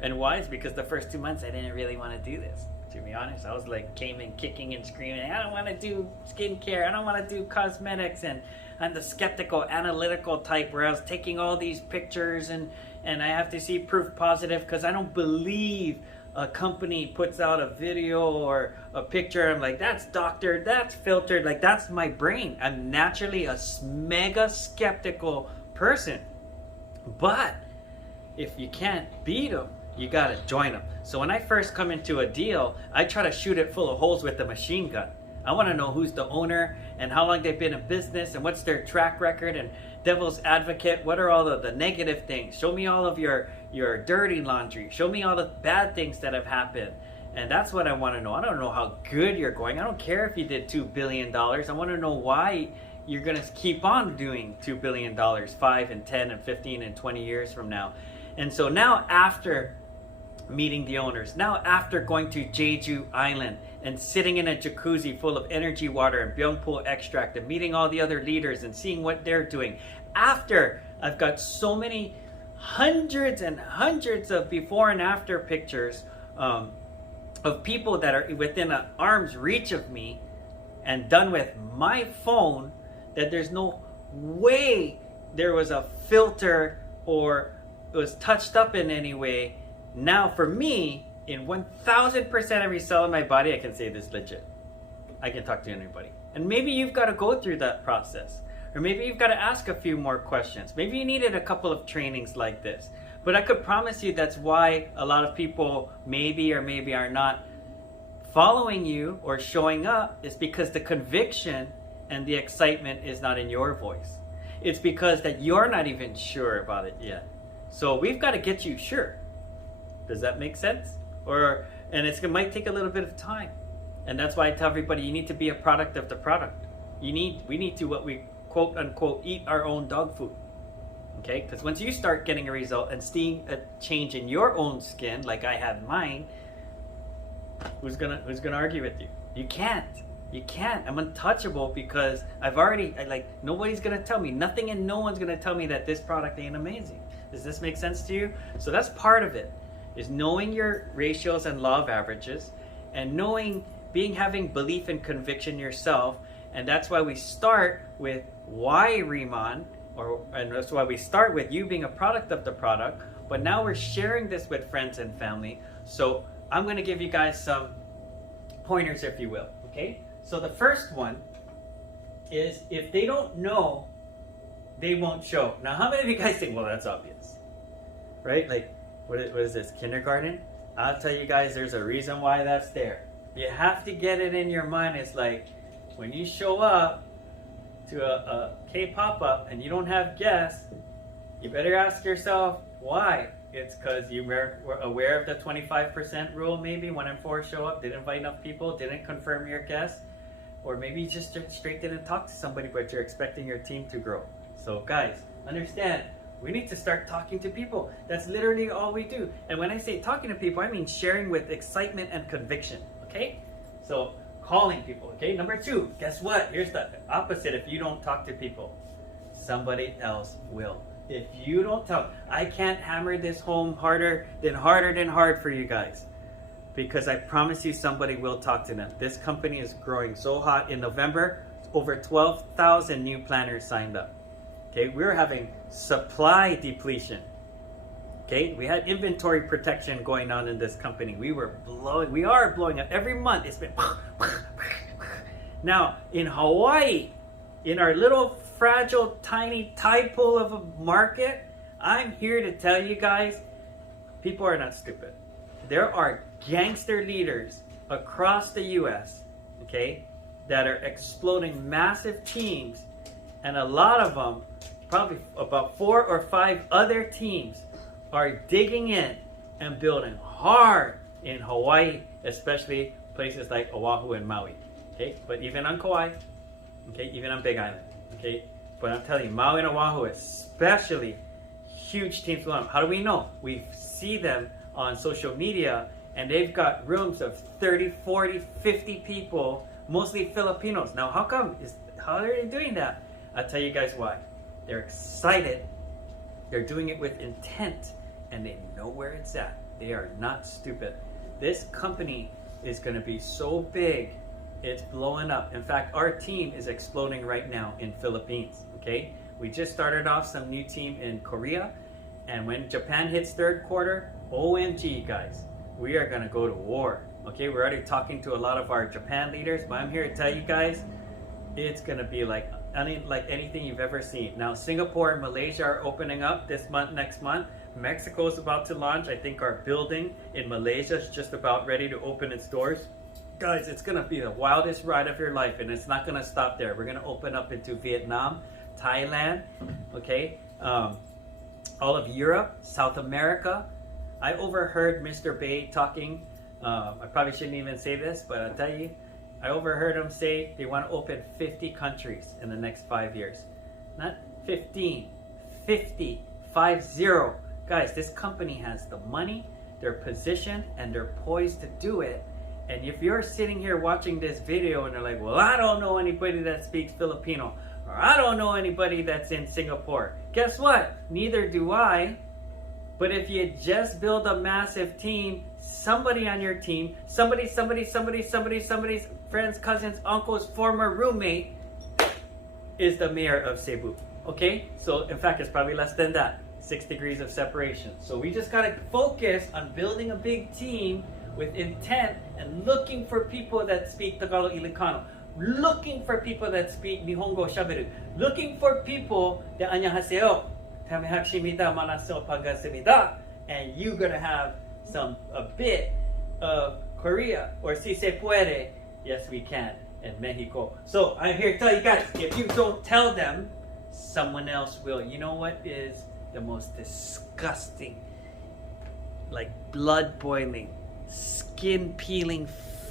And why? It's because the first 2 months I didn't really want to do this. To be honest, I was like came in kicking and screaming. I don't want to do skincare. I don't want to do cosmetics. And I'm the skeptical, analytical type where I was taking all these pictures and I have to see proof positive because I don't believe a company puts out a video or a picture. I'm like, that's doctored, that's filtered. Like, that's my brain. I'm naturally a mega skeptical person. But if you can't beat them, you gotta join them. So when I first come into a deal, I try to shoot it full of holes with a machine gun. I want to know who's the owner and how long they've been in business and what's their track record and devil's advocate. What are all the negative things? Show me all of your dirty laundry. Show me all the bad things that have happened. And that's what I want to know. I don't know how good you're going. I don't care if you did $2 billion. I want to know why you're going to keep on doing $2 billion 5 and 10 and 15 and 20 years from now. And so now after meeting the owners, now after going to Jeju Island and sitting in a jacuzzi full of energy water and Byungpool extract and meeting all the other leaders and seeing what they're doing, after I've got so many hundreds and hundreds of before and after pictures of people that are within an arm's reach of me and done with my phone, that there's no way there was a filter or it was touched up in any way. Now for me, in 1000% every cell in my body, I can say this legit. I can talk to anybody. And maybe you've got to go through that process. Or maybe you've got to ask a few more questions. Maybe you needed a couple of trainings like this. But I could promise you that's why a lot of people maybe or maybe are not following you or showing up, is because the conviction and the excitement is not in your voice. It's because that you're not even sure about it yet. So we've got to get you sure. Does that make sense? And it might take a little bit of time. And that's why I tell everybody, you need to be a product of the product. We need to, what we quote unquote, eat our own dog food. Okay? Because once you start getting a result and seeing a change in your own skin, like I have mine, who's gonna argue with you? You can't. You can't. I'm untouchable because nobody's gonna tell me, nothing and no one's gonna tell me that this product ain't amazing. Does this make sense to you? So that's part of it, is knowing your ratios and law of averages, and having belief and conviction yourself. And that's why we start with why Riman, and that's why we start with you being a product of the product. But now we're sharing this with friends and family. So I'm going to give you guys some pointers, if you will. Okay? So the first one is, if they don't know, they won't show. Now, how many of you guys think, well, that's obvious, right? Like, what is this, kindergarten? I'll tell you guys, there's a reason why that's there. You have to get it in your mind. It's like, when you show up to a K-pop-up and you don't have guests, you better ask yourself why. It's because you were aware of the 25% rule, maybe 1 in 4 show up, didn't invite enough people, didn't confirm your guests, or maybe you just straight didn't talk to somebody, but you're expecting your team to grow. So guys, understand, we need to start talking to people. That's literally all we do. And when I say talking to people, I mean sharing with excitement and conviction, okay? So calling people, okay? Number 2, guess what? Here's the opposite. If you don't talk to people, somebody else will. If you don't talk, I can't hammer this home harder than hard for you guys, because I promise you somebody will talk to them. This company is growing so hot. In November, over 12,000 new planners signed up. Okay, we're having supply depletion. Okay, we had inventory protection going on in this company. We are blowing up every month. It's been, Now, in Hawaii, in our little fragile, tiny tide pool of a market, I'm here to tell you guys, people are not stupid. There are gangster leaders across the US, okay, that are exploding massive teams, and a lot of them, probably about 4 or 5 other teams, are digging in and building hard in Hawaii, especially places like Oahu and Maui, okay, but even on Kauai, okay, even on Big Island, okay, but I'm telling you, Maui and Oahu especially, huge teams going on. How do we know? We see them on social media, and they've got rooms of 30, 40, 50 people, mostly Filipinos. Now, how are they doing that? I'll tell you guys why. They're excited, they're doing it with intent, and they know where it's at. They are not stupid. This company is going to be so big, it's blowing up. In fact, our team is exploding right now in Philippines, okay? We just started off some new team in Korea, and when Japan hits third quarter, OMG guys, we are going to go to war, okay? We're already talking to a lot of our Japan leaders, but I'm here to tell you guys, it's going to be like anything you've ever seen. Now, Singapore and Malaysia are opening up this month, next month. Mexico is about to launch. I think our building in Malaysia is just about ready to open its doors. Guys, it's going to be the wildest ride of your life, and it's not going to stop there. We're going to open up into Vietnam, Thailand, okay, all of Europe, South America. I overheard Mr. Bay talking. I probably shouldn't even say this, but I'll tell you, I overheard him say they want to open 50 countries in the next 5 years. Not 15, 50, 50. Guys, this company has the money, they're positioned, and they're poised to do it. And if you're sitting here watching this video and they're like, well, I don't know anybody that speaks Filipino, or I don't know anybody that's in Singapore. Guess what? Neither do I. But if you just build a massive team, somebody on your team, somebody's friends, cousins, uncles, former roommate is the mayor of Cebu. Okay? So in fact, it's probably less than that. 6 degrees of separation. So we just gotta focus on building a big team with intent and looking for people that speak Tagalog Ilocano, looking for people that speak Nihongo Shaberu, looking for people that 안녕하세요, tamihakshimida manaso pagasimida, and you're gonna have a bit of Korea or si se puede, yes we can, in Mexico. So I'm here to tell you guys, if you don't tell them, someone else will. You know what is the most disgusting, like blood boiling, skin peeling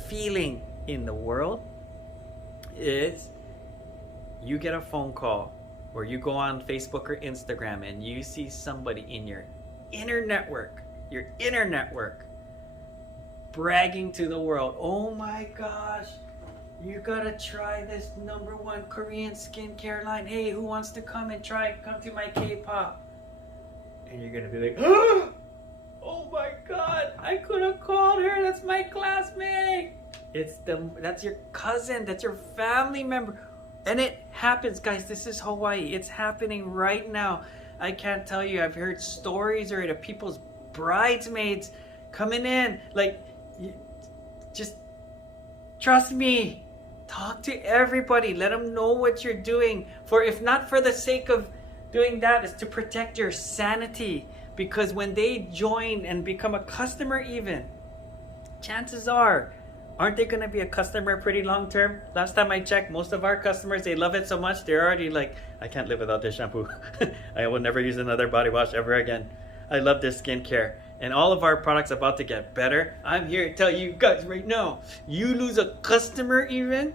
feeling in the world? Is you get a phone call or you go on Facebook or Instagram and you see somebody in your inner network bragging to the world, oh my gosh, you gotta try this #1 Korean skincare line. Hey, who wants to come to my K-pop? And you're gonna be like, oh my god, I could have called her, that's my classmate. That's your cousin, that's your family member. And it happens, guys. This is Hawaii. It's happening right now. I can't tell you, I've heard stories already of people's bridesmaids coming in. Like, just trust me. Talk to everybody. Let them know what you're doing. For if not for the sake of doing that, is to protect your sanity. Because when they join and become a customer even, chances are, aren't they going to be a customer pretty long term? Last time I checked, most of our customers, they love it so much, they're already like, I can't live without this shampoo. I will never use another body wash ever again. I love this skincare. And all of our products are about to get better. I'm here to tell you guys right now, you lose a customer even,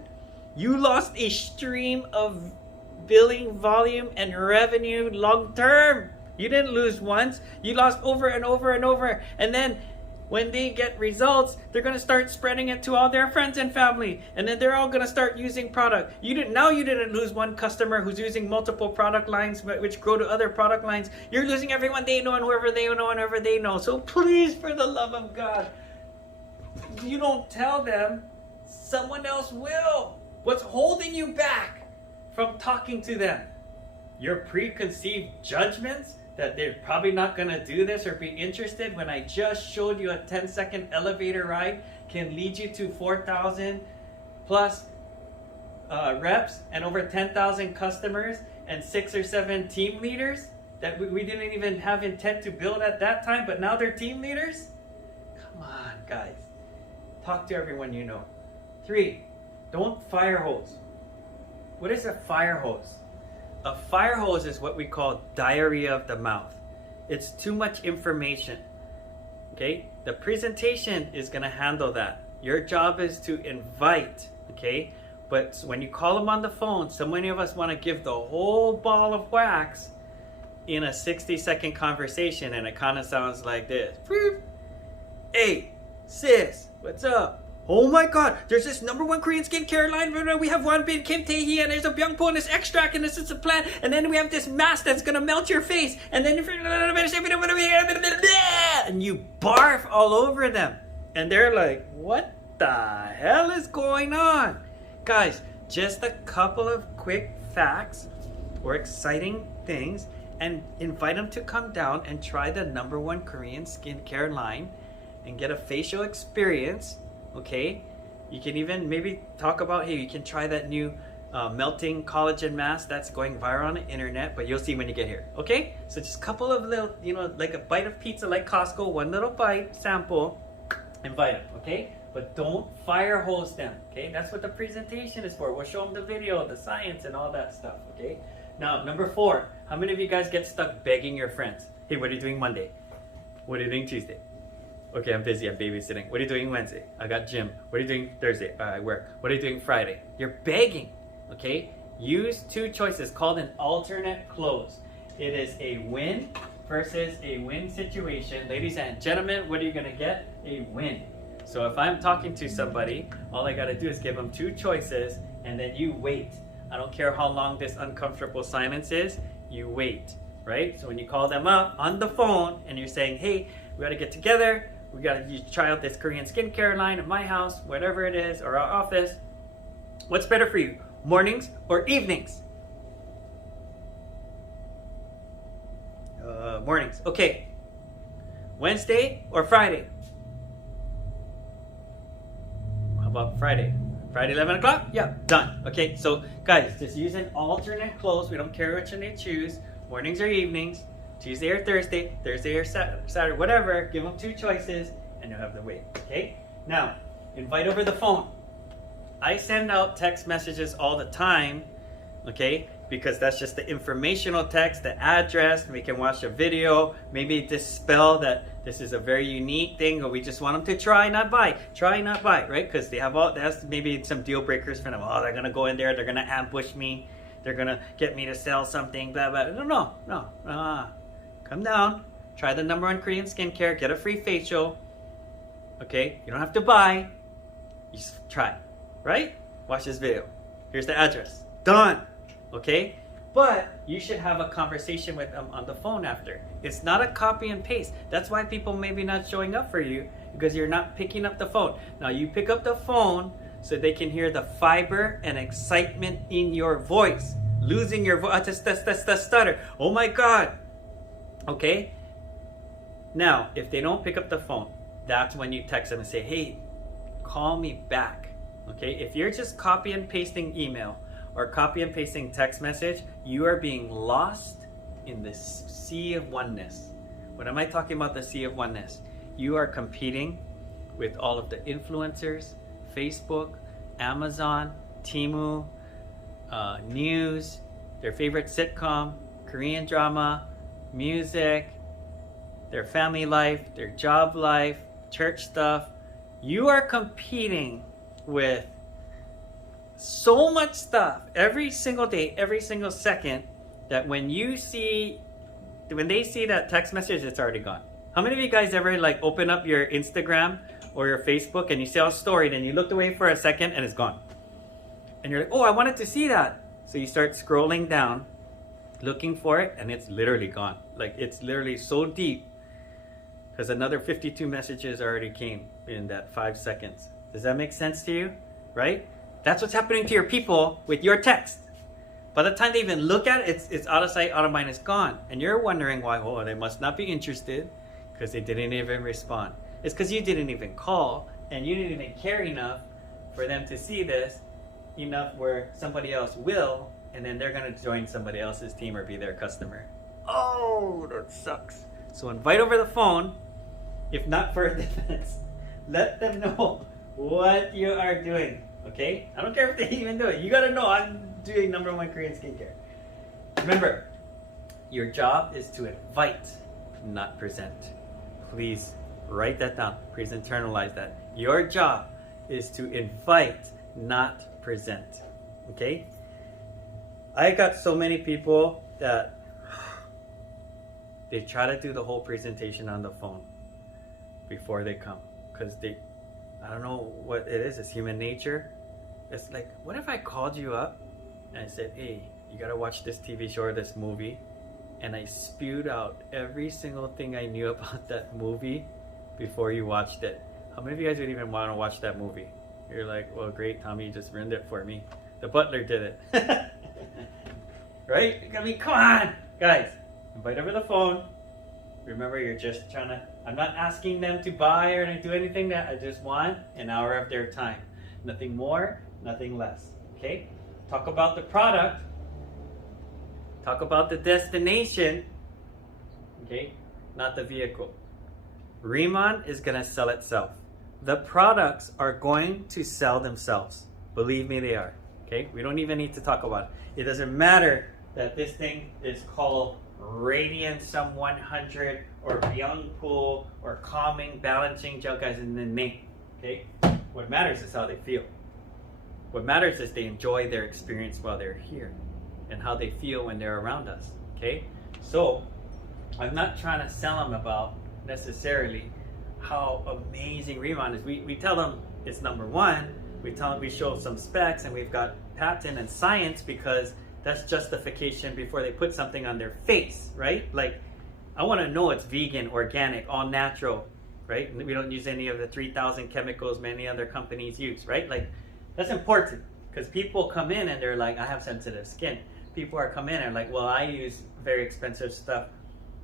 you lost a stream of billing volume and revenue long term. You didn't lose once, you lost over and over and over. And then when they get results, they're going to start spreading it to all their friends and family. And then they're all going to start using product. You didn't lose one customer who's using multiple product lines, which grow to other product lines. You're losing everyone they know and whoever they know and whoever they know. So please, for the love of God, you don't tell them, someone else will. What's holding you back from talking to them? Your preconceived judgments? That they're probably not going to do this or be interested, when I just showed you a 10-second elevator ride can lead you to 4,000 plus reps and over 10,000 customers and 6 or 7 team leaders that we didn't even have intent to build at that time, but now they're team leaders? Come on, guys. Talk to everyone you know. 3, don't fire hose. What is a fire hose? A fire hose is what we call diarrhea of the mouth. It's too much information. Okay? The presentation is going to handle that. Your job is to invite. Okay? But when you call them on the phone, so many of us want to give the whole ball of wax in a 60-second conversation, and it kind of sounds like this. Hey, sis, what's up? Oh my god, there's this #1 Korean skincare line. We have one bin Kim Tae-hee, and there's a Byungpo and this extract, and this is a plan. And then we have this mask that's gonna melt your face. And then and you barf all over them. And they're like, what the hell is going on? Guys, just a couple of quick facts or exciting things, and invite them to come down and try the #1 Korean skincare line and get a facial experience. Okay, you can even maybe talk about, hey, you can try that new melting collagen mask that's going viral on the internet, but you'll see when you get here. Okay, so just a couple of little, like a bite of pizza, like Costco, one little bite sample, invite them. Okay, but don't fire hose them. Okay, that's what the presentation is for. We'll show them the video, the science, and all that stuff. Okay, now #4, how many of you guys get stuck begging your friends? Hey, what are you doing Monday? What are you doing Tuesday? Okay, I'm busy, I'm babysitting. What are you doing Wednesday? I got gym. What are you doing Thursday? I work. What are you doing Friday? You're begging, okay? Use 2 choices called an alternate close. It is a win versus a win situation. Ladies and gentlemen, what are you gonna get? A win. So if I'm talking to somebody, all I gotta do is give them 2 choices, and then you wait. I don't care how long this uncomfortable silence is, you wait, right? So when you call them up on the phone and you're saying, hey, we gotta get together, we gotta try out this Korean skincare line at my house, whatever it is, or our office. What's better for you, mornings or evenings? Mornings. Okay. Wednesday or Friday? How about Friday? Friday, 11 o'clock? Yeah, done. Okay, so guys, just use an alternate close. We don't care which one you choose, mornings or evenings. Tuesday or Thursday, Thursday or Saturday, whatever. Give them 2 choices and you'll have the wait. Okay? Now, invite over the phone. I send out text messages all the time, okay? Because that's just the informational text, the address. We can watch a video, maybe dispel that this is a very unique thing, or we just want them to try, not buy. Try, not buy, right? Because that's maybe some deal breakers for them. Oh, they're going to go in there, they're going to ambush me, they're going to get me to sell something, blah, blah. No. Come down, try the #1 Korean skincare, get a free facial. Okay, you don't have to buy, you just try, right? Watch this video. Here's the address. Done. Okay? But you should have a conversation with them on the phone after. It's not a copy and paste. That's why people may be not showing up for you, because you're not picking up the phone. Now you pick up the phone so they can hear the fiber and excitement in your voice. Losing your voice, the stutter. Oh my God. Okay? Now, if they don't pick up the phone, that's when you text them and say, hey, call me back. Okay? If you're just copy and pasting email or copy and pasting text message, you are being lost in the sea of oneness. What am I talking about, the sea of oneness? You are competing with all of the influencers, Facebook, Amazon, Temu, news, their favorite sitcom, Korean drama, music, their family life, their job life, church stuff. You are competing with so much stuff every single day, every single second, that when they see that text message, it's already gone. How many of you guys ever open up your Instagram or your Facebook and you see a story, then you looked away for a second and it's gone? And you're like, oh, I wanted to see that. So you start scrolling down, looking for it, and it's literally gone. It's literally so deep because another 52 messages already came in that 5 seconds. Does that make sense to you? Right? That's what's happening to your people with your text. By the time they even look at it, it's out of sight, out of mind, it's gone. And you're wondering why, oh, they must not be interested because they didn't even respond. It's because you didn't even call and you didn't even care enough for them to see this enough where somebody else will, and then they're going to join somebody else's team or be their customer. Oh, that sucks. So invite over the phone, if not for a defense. Let them know what you are doing, okay? I don't care if they even do it. You got to know I'm doing #1 Korean skincare. Remember, your job is to invite, not present. Please write that down. Please internalize that. Your job is to invite, not present. Okay? I got so many people that they try to do the whole presentation on the phone before they come. Because I don't know what it is. It's human nature. It's like, what if I called you up and I said, hey, you gotta watch this TV show or this movie, and I spewed out every single thing I knew about that movie before you watched it. How many of you guys would even want to watch that movie? You're like, well, great, Tommy, you just ruined it for me. The butler did it. Right? I mean, come on! Guys, invite over the phone. Remember, you're just trying to... I'm not asking them to buy or to do anything. That I just want an hour of their time. Nothing more, nothing less. Okay? Talk about the product. Talk about the destination. Okay? Not the vehicle. Riman is going to sell itself. The products are going to sell themselves. Believe me, they are. Okay? We don't even need to talk about it. It doesn't matter that this thing is called Radiant Sum 100 or Young Pool or Calming Balancing Gel, guys, in the name. Okay? What matters is how they feel. What matters is they enjoy their experience while they're here and how they feel when they're around us. Okay? So, I'm not trying to sell them about necessarily how amazing Riman is. We tell them it's #1. We tell them, we show some specs, and we've got patent and science because that's justification before they put something on their face, right? Like, I want to know it's vegan, organic, all natural, right? We don't use any of the 3,000 chemicals many other companies use, right? Like, that's important because people come in and they're like, I have sensitive skin. People are coming in and like, well, I use very expensive stuff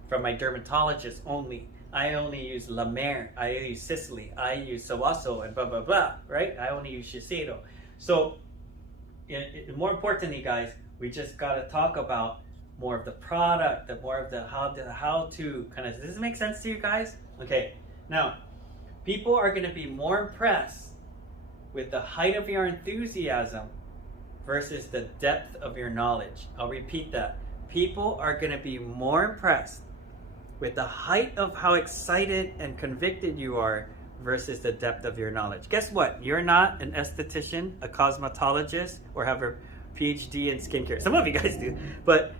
from my dermatologist only. I only use La Mer, I use Sicily, I use Sawaso, and blah, blah, blah, right? I only use Shiseido. So, more importantly, guys, we just got to talk about more of the product, more of the how to kind of, does this make sense to you guys? Okay, now, people are going to be more impressed with the height of your enthusiasm versus the depth of your knowledge. I'll repeat that. People are going to be more impressed with the height of how excited and convicted you are versus the depth of your knowledge. Guess what? You're not an esthetician, a cosmetologist, or have a PhD in skincare. Some of you guys do, but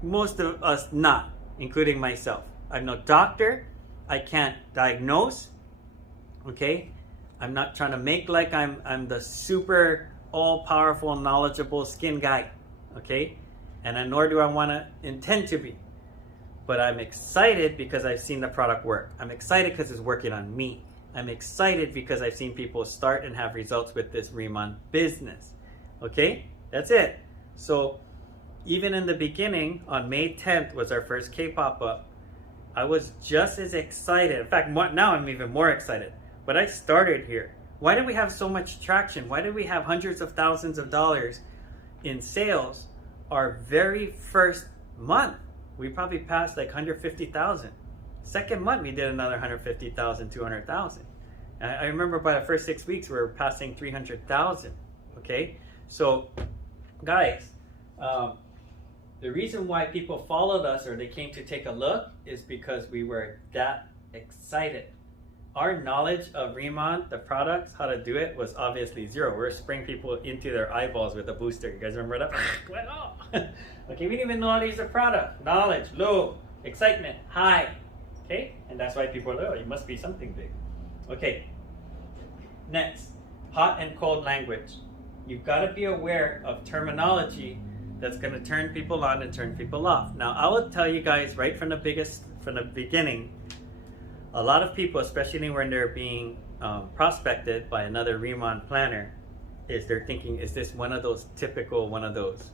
most of us not, including myself. I'm no doctor. I can't diagnose. Okay? I'm not trying to make like I'm the super all-powerful, knowledgeable skin guy. Okay? And nor do I want to intend to be. But I'm excited because I've seen the product work. I'm excited because it's working on me. I'm excited because I've seen people start and have results with this Riman business. Okay? That's it. So even in the beginning, on May 10th was our first K-pop up. I was just as excited. In fact, now I'm even more excited. But I started here. Why did we have so much traction? Why did we have hundreds of thousands of dollars in sales our very first month? We probably passed like 150,000. Second month, we did another 150,000, 200,000. I remember by the first 6 weeks, we were passing 300,000. Okay? So, guys, the reason why people followed us or they came to take a look is because we were that excited. Our knowledge of Riman, the products, how to do it, was obviously zero. We're spraying people into their eyeballs with a booster. You guys remember that? Okay, we didn't even know how to use the product. Knowledge, low. Excitement, high. Okay? And that's why people are like, oh, you must be something big. Okay. Next, hot and cold language. You've got to be aware of terminology that's going to turn people on and turn people off. Now, I will tell you guys right from the beginning, a lot of people, especially when they're being prospected by another Riman planner, they're thinking, is this one of those typical one of those,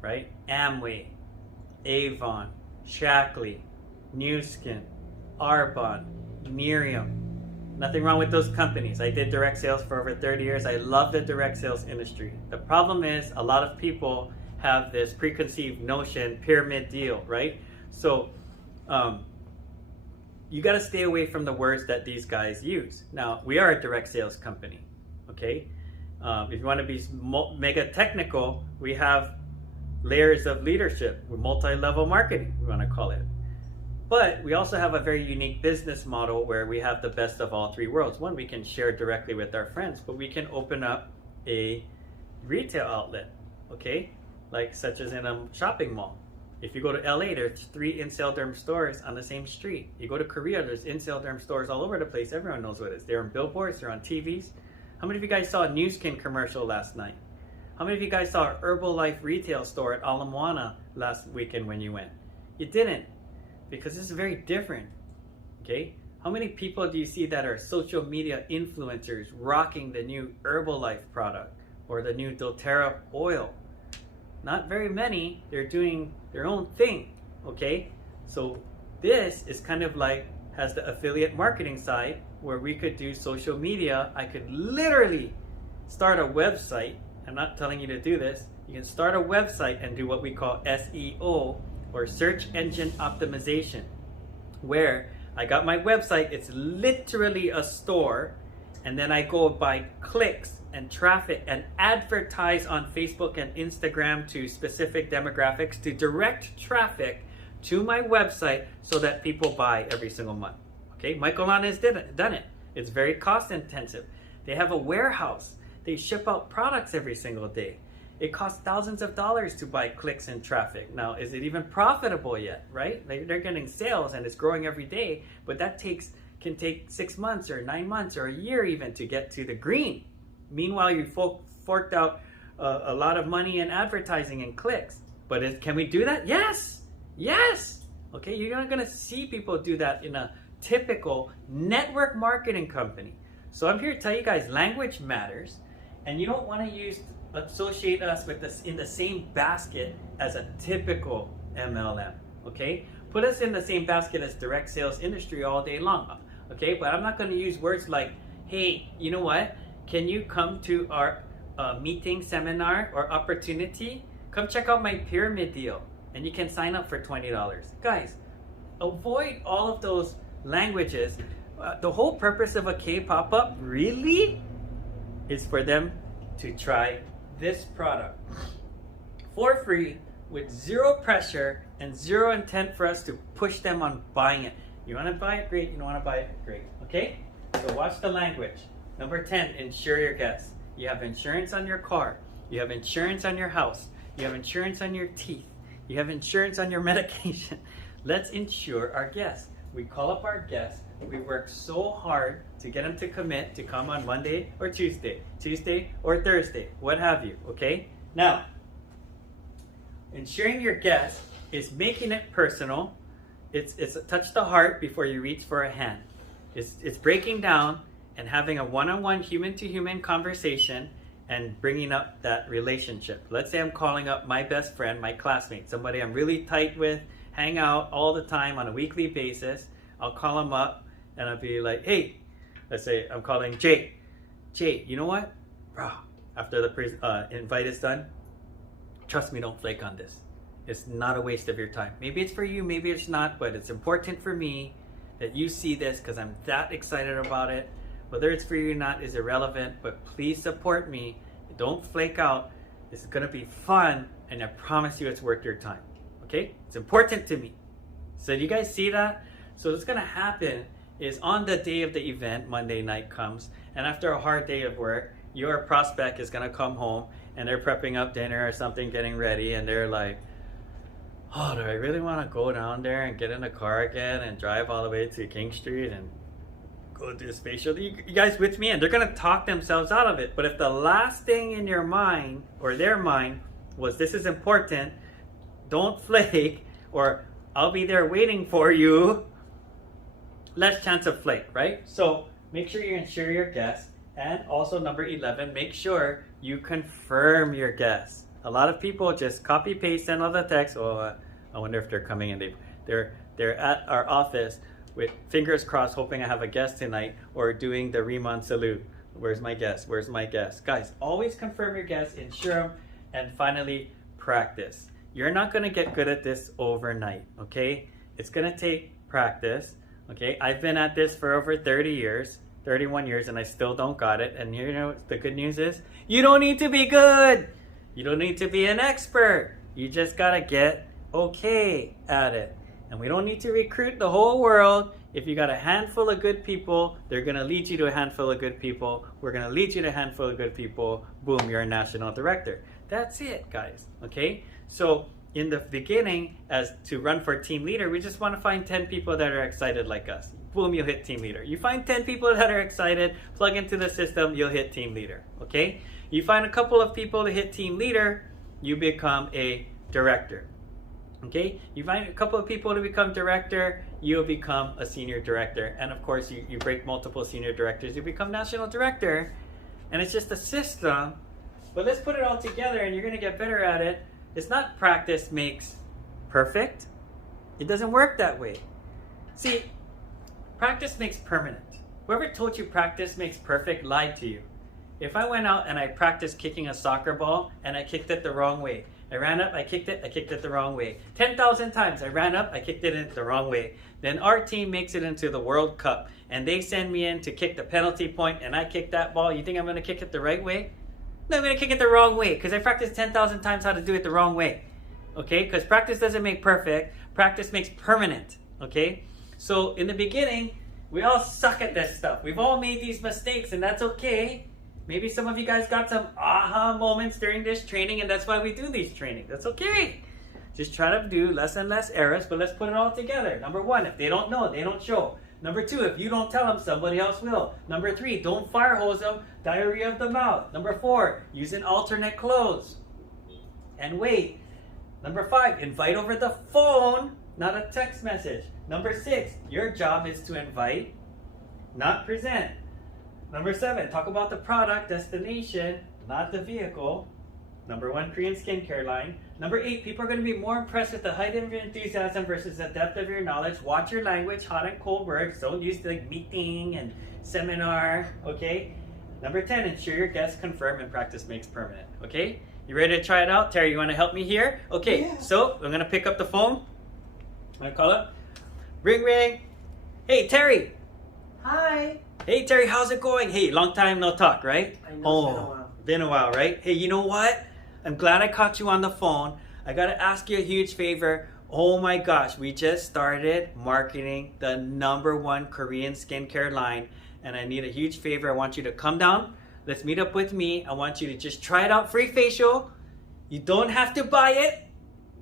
right? Amway, Avon, Shackley, New Skin, Arbonne, Miriam. Nothing wrong with those companies. I did direct sales for over 30 years. I love the direct sales industry. The problem is a lot of people have this preconceived notion, pyramid deal, right? So you got to stay away from the words that these guys use. Now, we are a direct sales company, okay? If you want to be mega technical, we have layers of leadership, multi-level marketing, we want to call it. But we also have a very unique business model where we have the best of all three worlds. One, we can share directly with our friends, but we can open up a retail outlet, okay? Like such as in a shopping mall. If you go to LA, there's 3 In-Sale-Derm stores on the same street. You go to Korea, there's In-Sale-Derm stores all over the place. Everyone knows what it is. They're on billboards, they're on TVs. How many of you guys saw a New Skin commercial last night? How many of you guys saw an Herbalife retail store at Ala Moana last weekend when you went? You didn't, because this is very different, okay? How many people do you see that are social media influencers rocking the new Herbalife product or the new doTERRA oil? Not very many. They're doing their own thing, okay? So this is kind of like, has the affiliate marketing side where we could do social media. I could literally start a website. I'm not telling you to do this. You can start a website and do what we call SEO, or search engine optimization, where I got my website, it's literally a store, and then I go by clicks and traffic and advertise on Facebook and Instagram to specific demographics to direct traffic to my website so that people buy every single month. Okay, Michael Lana has done it. It's very cost intensive. They have a warehouse. They ship out products every single day. It costs thousands of dollars to buy clicks and traffic. Now, is it even profitable yet, right? They're getting sales and it's growing every day, but that can take 6 months or 9 months or a year even to get to the green. Meanwhile, you forked out a lot of money in advertising and clicks. But can we do that? Yes, yes. Okay, you're not gonna see people do that in a typical network marketing company. So I'm here to tell you guys, language matters, and you don't want to associate us with this in the same basket as a typical MLM, okay? Put us in the same basket as direct sales industry all day long, okay? But I'm not going to use words like, hey, you know what? Can you come to our meeting, seminar, or opportunity? Come check out my pyramid deal, and you can sign up for $20. Guys, avoid all of those languages. The whole purpose of a K-pop-up really is for them to try this product for free with zero pressure and zero intent for us to push them on buying it. You want to buy it? Great. You don't want to buy it? Great. Okay? So watch the language. Number 10, insure your guests. You have insurance on your car. You have insurance on your house. You have insurance on your teeth. You have insurance on your medication. Let's insure our guests. We call up our guests. We work so hard to get them to commit to come on Monday or Tuesday or Thursday, what have you, okay? Now, insuring your guests is making it personal. It's a touch the heart before you reach for a hand. It's breaking down and having a one-on-one human-to-human conversation and bringing up that relationship. Let's say I'm calling up my best friend, my classmate, somebody I'm really tight with, hang out all the time on a weekly basis. I'll call him up and I'll be like, hey, let's say I'm calling Jay. Jay, you know what? Bro, after the invite is done, trust me, don't flake on this. It's not a waste of your time. Maybe it's for you, maybe it's not, but it's important for me that you see this because I'm that excited about it. Whether it's for you or not is irrelevant, but please support me. Don't flake out. This is gonna be fun, and I promise you it's worth your time. Okay? It's important to me. So do you guys see that? So what's gonna happen is on the day of the event, Monday night comes, and after a hard day of work, your prospect is gonna come home and they're prepping up dinner or something, getting ready, and they're like, oh, do I really wanna go down there and get in a car again and drive all the way to King Street and go do a facial? You guys with me? And they're gonna talk themselves out of it. But if the last thing in your mind or their mind was this is important, don't flake, or I'll be there waiting for you, less chance of flake, right? So make sure you insure your guests. And also number 11, make sure you confirm your guests. A lot of people just copy paste, send all the text. Oh, I wonder if they're coming in. They're at our office. with fingers crossed, hoping I have a guest tonight, or doing the Riman salute. Where's my guest? Where's my guest? Guys, always confirm your guests, ensure them, and finally practice. You're not going to get good at this overnight, okay? It's going to take practice, okay? I've been at this for over 30 years, 31 years, and I still don't got it. And you know what the good news is? You don't need to be good. You don't need to be an expert. You just got to get okay at it. And we don't need to recruit the whole world. If you got a handful of good people, they're going to lead you to a handful of good people. We're going to lead you to a handful of good people. Boom, you're a national director. That's it, guys. Okay? So in the beginning, as to run for team leader, we just want to find 10 people that are excited like us. Boom, you'll hit team leader. You find 10 people that are excited, plug into the system, you'll hit team leader. Okay? You find a couple of people to hit team leader, you become a director. Okay, you find a couple of people to become director, you'll become a senior director. And of course, you break multiple senior directors, you become national director. And it's just a system. But let's put it all together and you're going to get better at it. It's not practice makes perfect. It doesn't work that way. See, practice makes permanent. Whoever told you practice makes perfect lied to you. If I went out and I practiced kicking a soccer ball and I kicked it the wrong way, I ran up, I kicked it the wrong way. 10,000 times I ran up, I kicked it in the wrong way. Then our team makes it into the World Cup and they send me in to kick the penalty point and I kick that ball. You think I'm going to kick it the right way? No, I'm going to kick it the wrong way because I practiced 10,000 times how to do it the wrong way. Okay? Because practice doesn't make perfect. Practice makes permanent. Okay? So in the beginning, we all suck at this stuff. We've all made these mistakes and that's okay. Maybe some of you guys got some aha moments during this training and that's why we do these trainings. That's okay. Just try to do less and less errors, but let's put it all together. Number one, if they don't know, they don't show. Number two, if you don't tell them, somebody else will. Number three, don't fire hose them, diarrhea of the mouth. Number four, use an alternate close and wait. Number five, invite over the phone, not a text message. Number six, your job is to invite, not present. Number seven, talk about the product, destination, not the vehicle. Number one, Korean skincare line. Number eight, people are going to be more impressed with the height of your enthusiasm versus the depth of your knowledge. Watch your language, hot and cold words. Don't use the meeting and seminar, okay? Number 10, ensure your guests confirm and practice makes permanent, okay? You ready to try it out? Terry, you want to help me here? Okay, yeah. So I'm going to pick up the phone. I'm going to call up. Ring, ring. Hey, Terry. Hi. Hey, Terry, how's it going? Hey, long time no talk, right? I know, been a while, right? Hey, you know what? I'm glad I caught you on the phone. I got to ask you a huge favor. Oh my gosh, we just started marketing the #1 Korean skincare line, and I need a huge favor. I want you to come down. Let's meet up with me. I want you to just try it out, free facial. You don't have to buy it.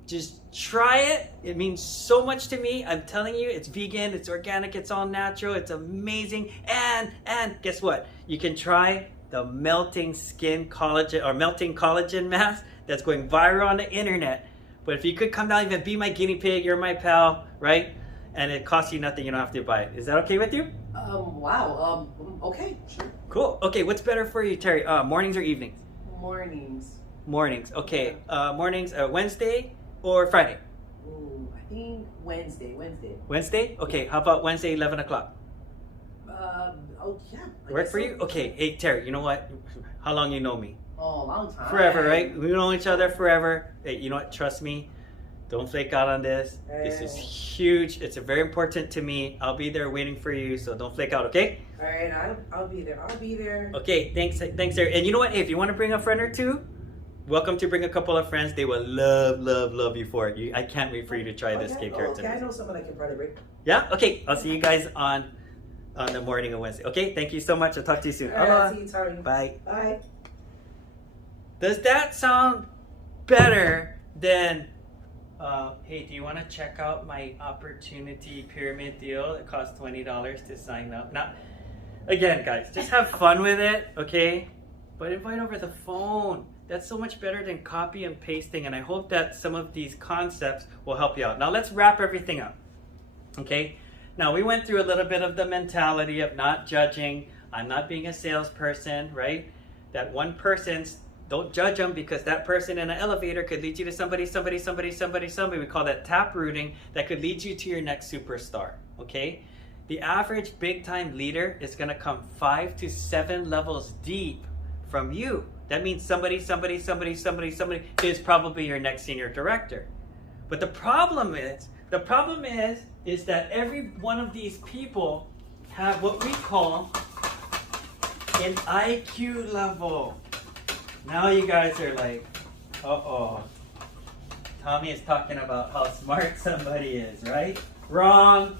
Just try it. It means so much to me. I'm telling you, it's vegan, it's organic, it's all natural, it's amazing. And guess what? You can try the melting skin collagen or melting collagen mask that's going viral on the internet. But if you could come down, even be my guinea pig, you're my pal, right? And it costs you nothing, you don't have to buy it. Is that okay with you? Wow. Okay, sure. Cool. Okay, what's better for you, Terry? Mornings or evenings? Mornings. Mornings. Okay. Mornings, Wednesday or Friday? Ooh, I think Wednesday. Wednesday? Okay, how about Wednesday, 11 o'clock? Yeah. Work for you? Okay, hey Terry, you know what? How long you know me? Oh, a long time. Forever, right? We've known each other forever. Hey, you know what? Trust me. Don't flake out on this. This is huge. It's very important to me. I'll be there waiting for you, so don't flake out, okay? All right, I'll be there. Okay, thanks, Terry. And you know what? Hey, if you want to bring a friend or two, welcome to bring a couple of friends. They will love you for it. I can't wait for you to try this skincare today. Okay, I know someone I can probably bring. Yeah? Okay, I'll see you guys on the morning of Wednesday. Okay, thank you so much. I'll talk to you soon. All right, see you, Tari. Bye. Bye. Does that sound better than, hey, do you want to check out my opportunity pyramid deal? It costs $20 to sign up. Now, again, guys, just have fun with it, okay? But invite over the phone. That's so much better than copy and pasting, and I hope that some of these concepts will help you out. Now, let's wrap everything up, okay? Now, we went through a little bit of the mentality of not judging. I'm not being a salesperson, right? That one person's, don't judge them because that person in an elevator could lead you to somebody. We call that tap rooting. That could lead you to your next superstar, okay? The average big time leader is going to come 5 to 7 levels deep from you. That means somebody is probably your next senior director. But the problem is that every one of these people have what we call an IQ level. Now you guys are like, uh-oh. Tommy is talking about how smart somebody is, right? Wrong.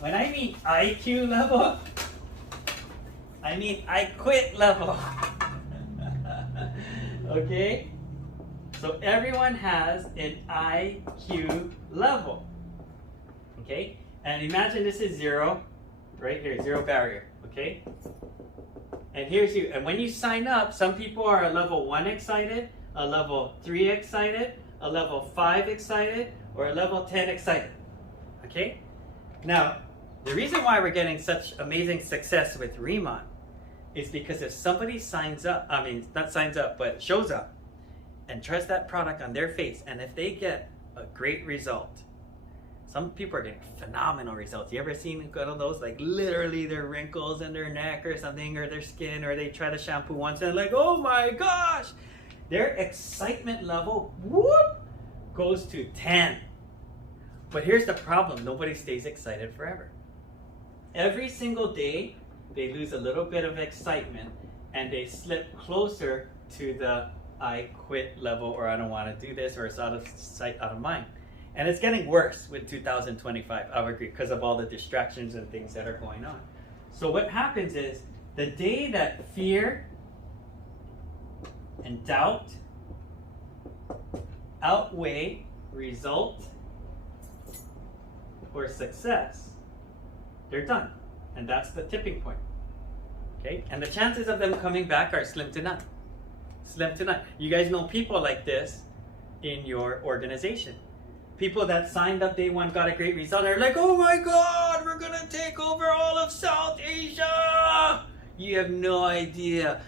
When I mean IQ level, I mean I quit level. Okay? So everyone has an IQ level. Okay? And imagine this is 0, right here, 0 barrier. Okay? And here's you. And when you sign up, some people are a level 1 excited, a level 3 excited, a level 5 excited, or a level 10 excited. Okay? Now, the reason why we're getting such amazing success with Riman is because if somebody signs up, not signs up, but shows up and tries that product on their face, and if they get a great result, some people are getting phenomenal results. You ever seen one of those, like literally their wrinkles in their neck or something, or their skin, or they try to shampoo once and like, oh my gosh, their excitement level, whoop, goes to 10. But here's the problem, nobody stays excited forever. Every single day, they lose a little bit of excitement and they slip closer to the I quit level, or I don't want to do this, or it's out of sight, out of mind. And it's getting worse with 2025, I would agree, because of all the distractions and things that are going on. So what happens is, the day that fear and doubt outweigh result or success, they're done. And that's the tipping point. Okay? And the chances of them coming back are slim to none. Slim to none. You guys know people like this in your organization. People that signed up day one, got a great result, are like, oh my God, we're gonna take over all of South Asia. You have no idea.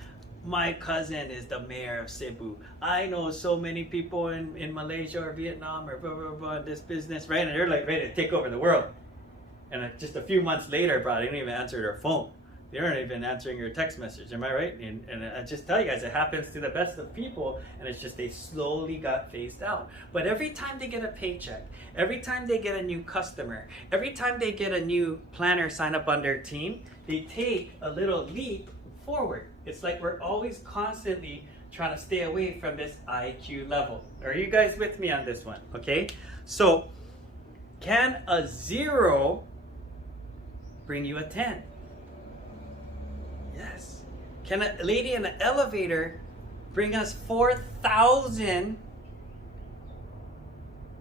My cousin is the mayor of Cebu. I know so many people in Malaysia or Vietnam or blah, blah, blah, this business, right? And they're like ready to take over the world. And just a few months later, bro, they didn't even answer their phone. They aren't even answering your text message. Am I right? And I just tell you guys, it happens to the best of people, and it's just they slowly got phased out. But every time they get a paycheck, every time they get a new customer, every time they get a new planner sign up on their team, they take a little leap forward. It's like we're always constantly trying to stay away from this IQ level. Are you guys with me on this one? Okay? So, can a 0 bring you a 10? Yes. Can a lady in an elevator bring us 4,000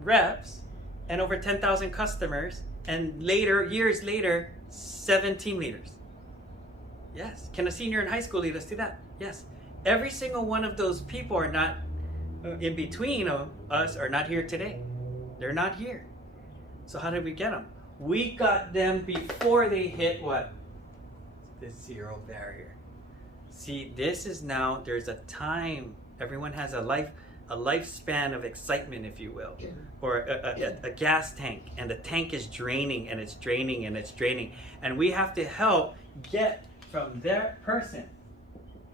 reps and over 10,000 customers, and later, years later, 7 team leaders? Yes. Can a senior in high school lead us do that? Yes. Every single one of those people are not in between us, are not here today. They're not here. So how did we get them? We got them before they hit what? The 0 barrier. See, this is now, there's a time, everyone has a lifespan of excitement, if you will, or a gas tank, and the tank is draining and it's draining and it's draining, and we have to help get from that person.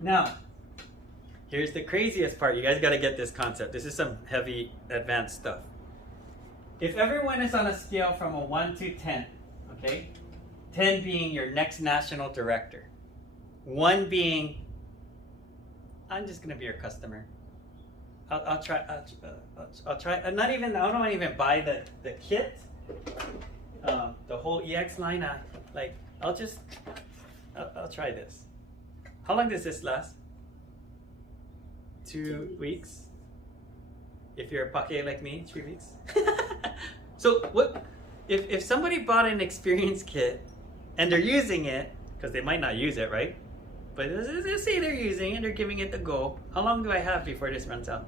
Now, here's the craziest part. You guys got to get this concept. This is some heavy advanced stuff. If everyone is on a scale from a 1 to 10, okay, 10 being your next national director, 1 being, I'm just gonna be your customer. I'll try. I'm not even. I don't even buy the kit, the whole EX line. I'll try this. How long does this last? 2 weeks. If you're a pake like me, 3 weeks. So what? If somebody bought an experience kit and they're using it, because they might not use it, right? But let's say they're using it, they're giving it the go. How long do I have before this runs out?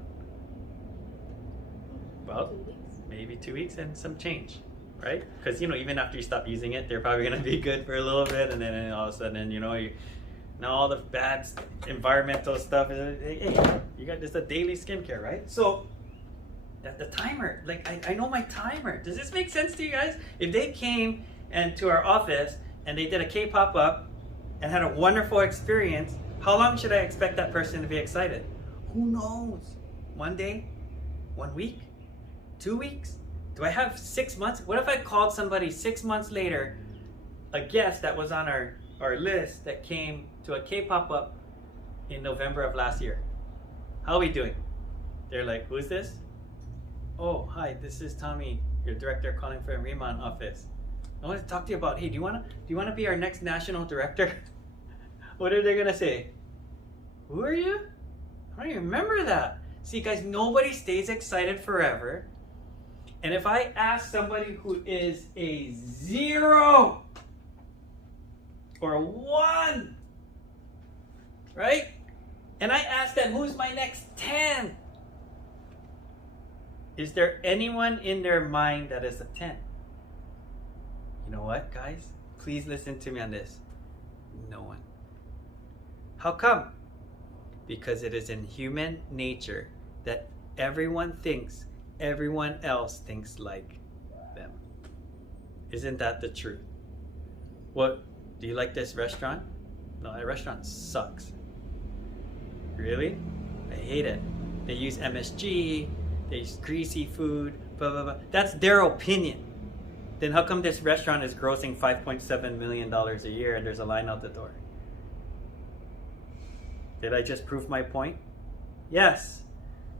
Well, maybe 2 weeks and some change, right? Because even after you stop using it, they're probably gonna be good for a little bit, and then all of a sudden, now all the bad environmental stuff is, hey, you got this a daily skincare, right? So the timer, I know my timer. Does this make sense to you guys? If they came and to our office and they did a K-pop up and had a wonderful experience, how long should I expect that person to be excited? Who knows? One day? 1 week? 2 weeks? Do I have 6 months? What if I called somebody 6 months later, a guest that was on our list that came to a K-pop up in November of last year? How are we doing? They're like, who's this? Oh, hi, this is Tommy, your director calling from Riman office. I want to talk to you about, hey, do you want to be our next national director? What are they going to say? Who are you? I don't even remember that. See, guys, nobody stays excited forever. And if I ask somebody who is a 0 or a 1, right? And I ask them, who's my next 10? Is there anyone in their mind that is a 10? You know what, guys? Please listen to me on this. No one. How come? Because it is in human nature that everyone thinks everyone else thinks like them. Isn't that the truth? What? Do you like this restaurant? No, that restaurant sucks. Really? I hate it. They use MSG, they use greasy food, blah, blah, blah. That's their opinion. Then how come this restaurant is grossing $5.7 million a year and there's a line out the door? Did I just prove my point? Yes.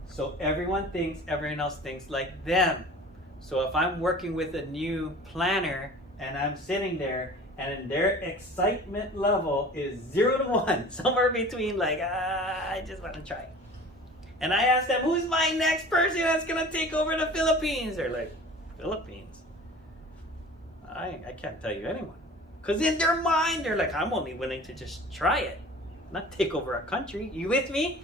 So everyone thinks everyone else thinks like them. So if I'm working with a new planner and I'm sitting there and their excitement level is 0 to 1, somewhere between like, I just want to try. And I ask them, who's my next person that's going to take over the Philippines? They're like, Philippines? I can't tell you anyone. Because in their mind, they're like, I'm only willing to just try it, not take over a country. You with me?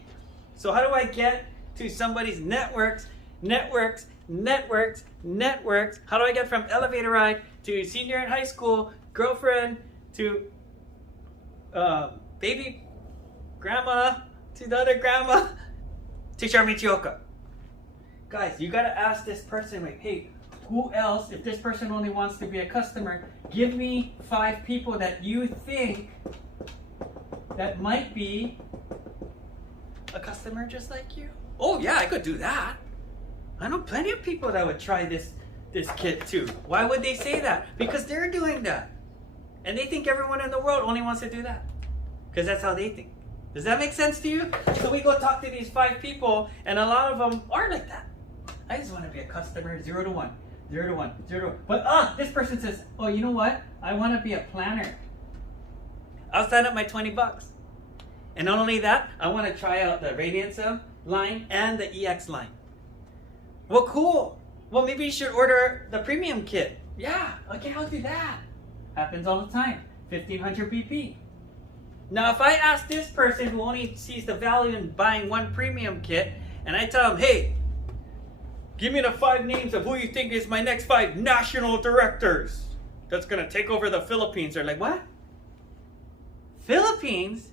So how do I get to somebody's networks? How do I get from elevator ride to senior in high school, girlfriend, to baby grandma, to the other grandma, to Charmichioka? Guys, you gotta ask this person, like, hey, who else, if this person only wants to be a customer, give me 5 people that you think that might be a customer just like you. Oh yeah, I could do that. I know plenty of people that would try this kit too. Why would they say that? Because they're doing that. And they think everyone in the world only wants to do that. Because that's how they think. Does that make sense to you? So we go talk to these 5 people, and a lot of them are like that. I just want to be a customer, 0 to 1. 0 to 1, 0 to 1. But this person says, oh, you know what? I want to be a planner. I'll sign up my $20. And not only that, I want to try out the Radianza line and the EX line. Well, cool. Well, maybe you should order the premium kit. Yeah, okay, I'll do that. Happens all the time. 1500 BP. Now, if I ask this person who only sees the value in buying one premium kit, and I tell them, hey, give me the 5 names of who you think is my next 5 national directors that's going to take over the Philippines. They're like, what? Philippines?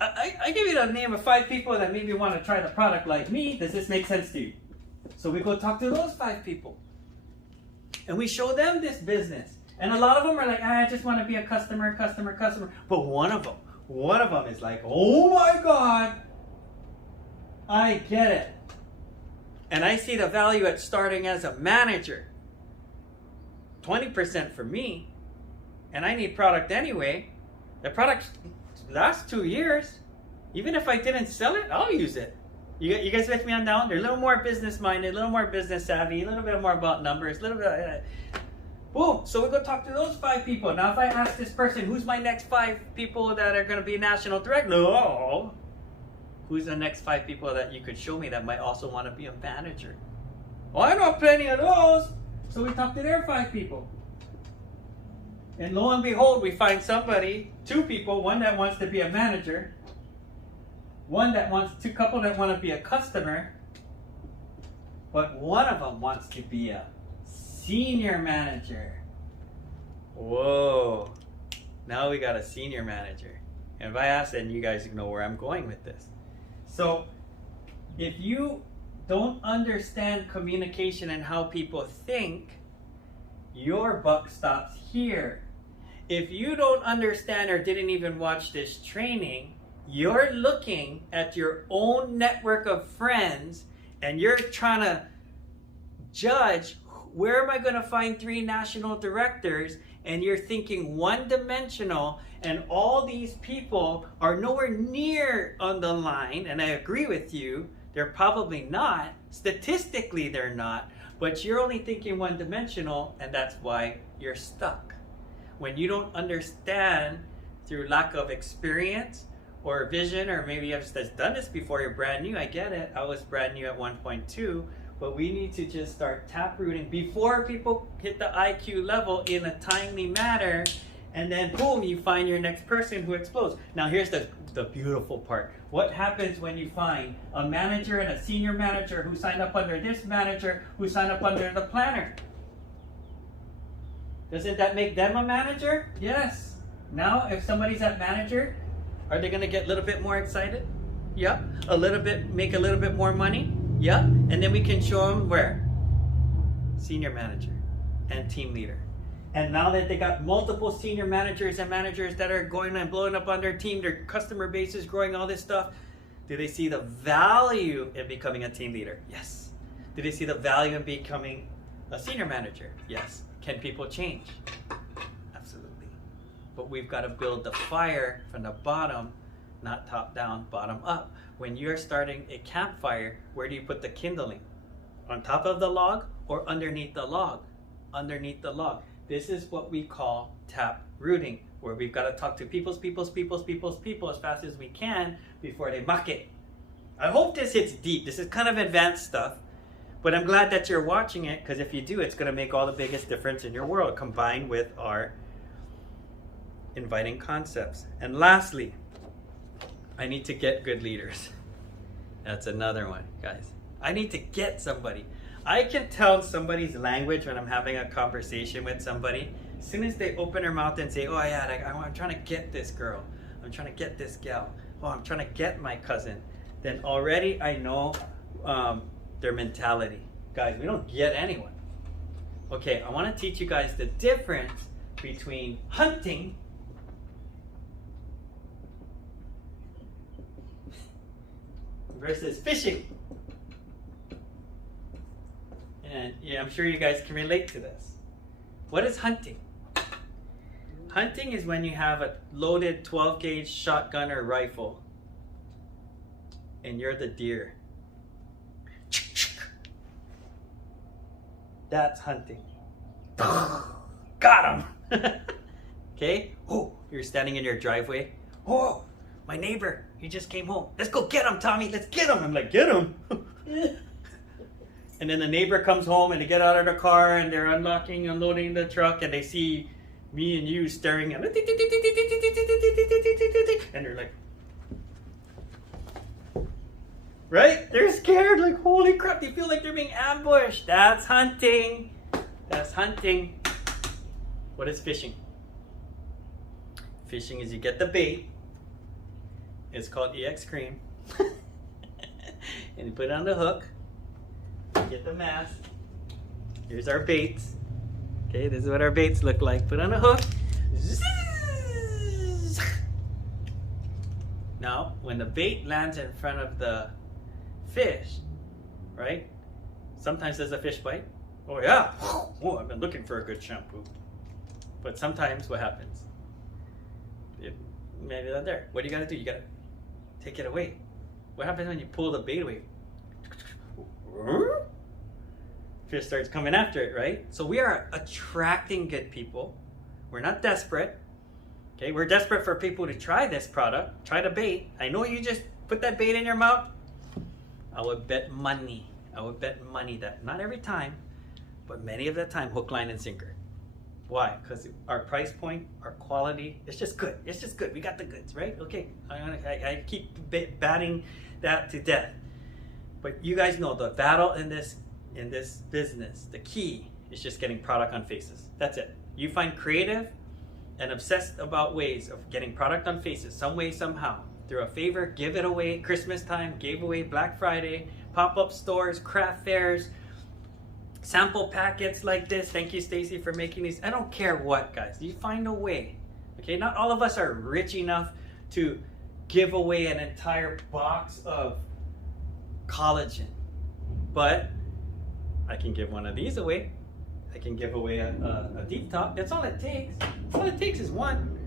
I give you the name of 5 people that maybe want to try the product like me. Does this make sense to you? So we go talk to those 5 people. And we show them this business. And a lot of them are like, I just want to be a customer. But one of them is like, oh my God, I get it. And I see the value at starting as a manager. 20% for me. And I need product anyway. The product lasts 2 years. Even if I didn't sell it, I'll use it. You guys with me on down? They're a little more business minded, a little more business savvy, a little bit more about numbers, a little bit. Boom. So we go talk to those 5 people. Now, if I ask this person, who's my next 5 people that are going to be national director? No. Who's the next 5 people that you could show me that might also want to be a manager? Well, I know plenty of those. So we talk to their 5 people. And lo and behold, we find somebody, 2 people, one that wants to be a manager, two couple that want to be a customer, but one of them wants to be a senior manager. Whoa. Now we got a senior manager. And if I ask, then you guys know where I'm going with this. So if you don't understand communication and how people think, Your buck stops here. If you don't understand or didn't even watch this training, you're looking at your own network of friends and you're trying to judge, where am I going to find 3 national directors? And you're thinking one-dimensional, and all these people are nowhere near on the line. And I agree with you, they're probably not. Statistically, they're not. But you're only thinking one-dimensional, and that's why you're stuck. When you don't understand through lack of experience or vision, or maybe you've just done this before, you're brand new, I get it. I was brand new at 1.2. But we need to just start taprooting before people hit the IQ level in a timely manner, and then boom, you find your next person who explodes. Now here's the beautiful part. What happens when you find a manager and a senior manager who signed up under this manager, who signed up under the planner? Doesn't that make them a manager? Yes. Now if somebody's at manager, are they gonna get a little bit more excited? Yep. Make a little bit more money? Yep. And then we can show them where? Senior manager and team leader. And now that they got multiple senior managers and managers that are going and blowing up on their team, their customer base is growing, all this stuff, do they see the value in becoming a team leader? Yes. Do they see the value in becoming a senior manager? Yes. Can people change? Absolutely. But we've got to build the fire from the bottom, not top down, bottom up. When you're starting a campfire, where do you put the kindling? On top of the log or underneath the log? Underneath the log. This is what we call tap rooting, where we've got to talk to people as fast as we can before they muck it. I hope this hits deep. This is kind of advanced stuff, but I'm glad that you're watching it, because if you do, it's going to make all the biggest difference in your world, combined with our inviting concepts. And lastly, I need to get good leaders. That's another one, guys. I need to get somebody. I can tell somebody's language when I'm having a conversation with somebody. As soon as they open their mouth and say, oh yeah, I'm trying to get this girl. I'm trying to get this gal. Oh, I'm trying to get my cousin. Then already I know their mentality. Guys, we don't get anyone. Okay, I want to teach you guys the difference between hunting versus fishing. And yeah, I'm sure you guys can relate to this. What is hunting? Hunting is when you have a loaded 12 gauge shotgun or rifle and you're the deer. That's hunting. Got him. Okay? Oh, you're standing in your driveway. Oh, my neighbor, he just came home. Let's go get him, Tommy. Let's get him. I'm like, get him. And then the neighbor comes home and they get out of the car and they're unlocking, unloading the truck, and they see me and you staring at it. And they're like, right? They're scared, like, holy crap, they feel like they're being ambushed. That's hunting. That's hunting. What is fishing? Fishing is you get the bait. It's called EX cream. And you put it on the hook. Get the mask. Here's our baits. Okay, this is what our baits look like. Put on a hook. Now, when the bait lands in front of the fish, right? Sometimes there's a fish bite. Oh yeah. Oh, I've been looking for a good shampoo. But sometimes what happens? Maybe not there. What do you gotta do? You gotta take it away. What happens when you pull the bait away? Fish starts coming after it, right? So we are attracting good people. We're not desperate. Okay, we're desperate for people to try this product. Try the bait. I know you just put that bait in your mouth. I would bet money. That not every time, but many of the time, hook, line, and sinker. Why? Because our price point, our quality, it's just good. It's just good. We got the goods, right? Okay, I keep batting that to death. But you guys know the battle in this business, the key is just getting product on faces. That's it. You find creative and obsessed about ways of getting product on faces, some way, somehow. Through a favor, give it away. Christmas time, gave away Black Friday, pop-up stores, craft fairs, sample packets like this. Thank you, Stacy, for making these. I don't care what, guys. You find a way. Okay, not all of us are rich enough to give away an entire box of collagen, but I can give one of these away. I can give away a deep top. That's all it takes. All it takes is one.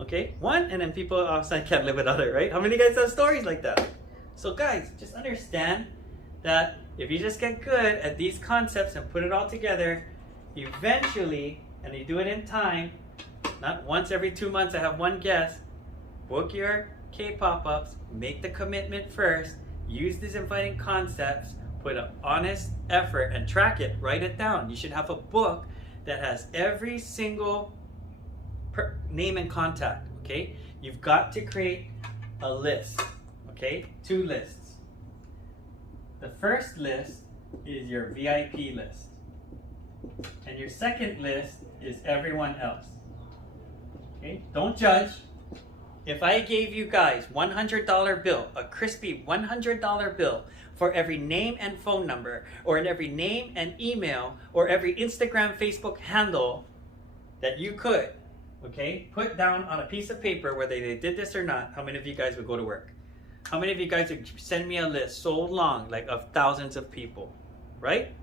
Okay, one, and then people outside can't live without it, right? How many guys have stories like that? So guys, just understand that if you just get good at these concepts and put it all together, eventually, and you do it in time, not once every 2 months I have one guest, book your K-pop-ups, make the commitment first, use these inviting concepts, put an honest effort and track it, write it down. You should have a book that has every single name and contact, okay? You've got to create a list, okay? 2 lists. The first list is your VIP list. And your second list is everyone else. Okay? Don't judge. If I gave you guys $100 bill, a crispy $100 bill for every name and phone number, or in every name and email, or every Instagram, Facebook handle that you could, okay, put down on a piece of paper whether they did this or not, how many of you guys would go to work? How many of you guys would send me a list so long, like of thousands of people, right?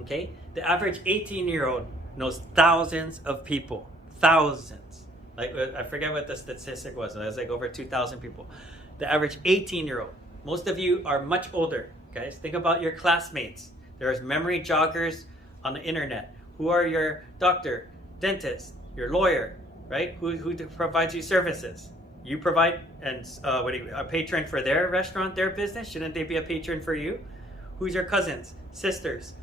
Okay, the average 18-year-old knows thousands of people, thousands. Like, I forget what the statistic was. It was like over 2,000 people. The average 18-year-old. Most of you are much older, guys. Think about your classmates. There's memory joggers on the internet. Who are your doctor, dentist, your lawyer, right? Who provides you services? You provide a patron for their restaurant, their business. Shouldn't they be a patron for you? Who's your cousins, sisters,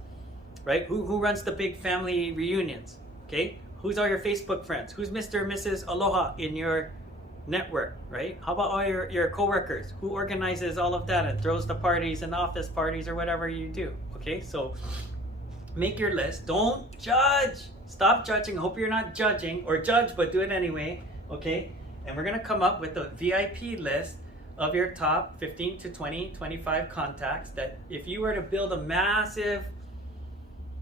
right? Who runs the big family reunions? Okay, who's all your Facebook friends? Who's Mr. and Mrs. Aloha in your network, right? How about all your coworkers? Who organizes all of that and throws the parties and office parties or whatever you do? Okay, so make your list. Don't judge. Stop judging. Hope you're not judging, or judge, but do it anyway. Okay. And we're going to come up with a VIP list of your top 15 to 20, 25 contacts that if you were to build a massive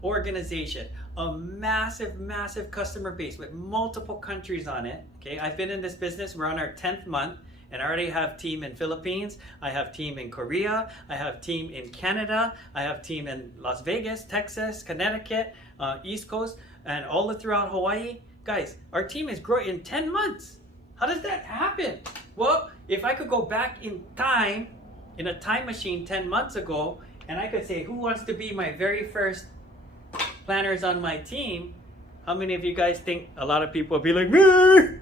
organization, a massive, massive customer base with multiple countries on it, okay? I've been in this business, we're on our 10th month, and I already have team in Philippines, I have team in Korea, I have team in Canada, I have team in Las Vegas, Texas, Connecticut, East Coast, and all throughout Hawaii. Guys, our team is growing in 10 months. How does that happen? Well, if I could go back in time, in a time machine 10 months ago, and I could say, who wants to be my very first planners on my team? How many of you guys think a lot of people would be like, me?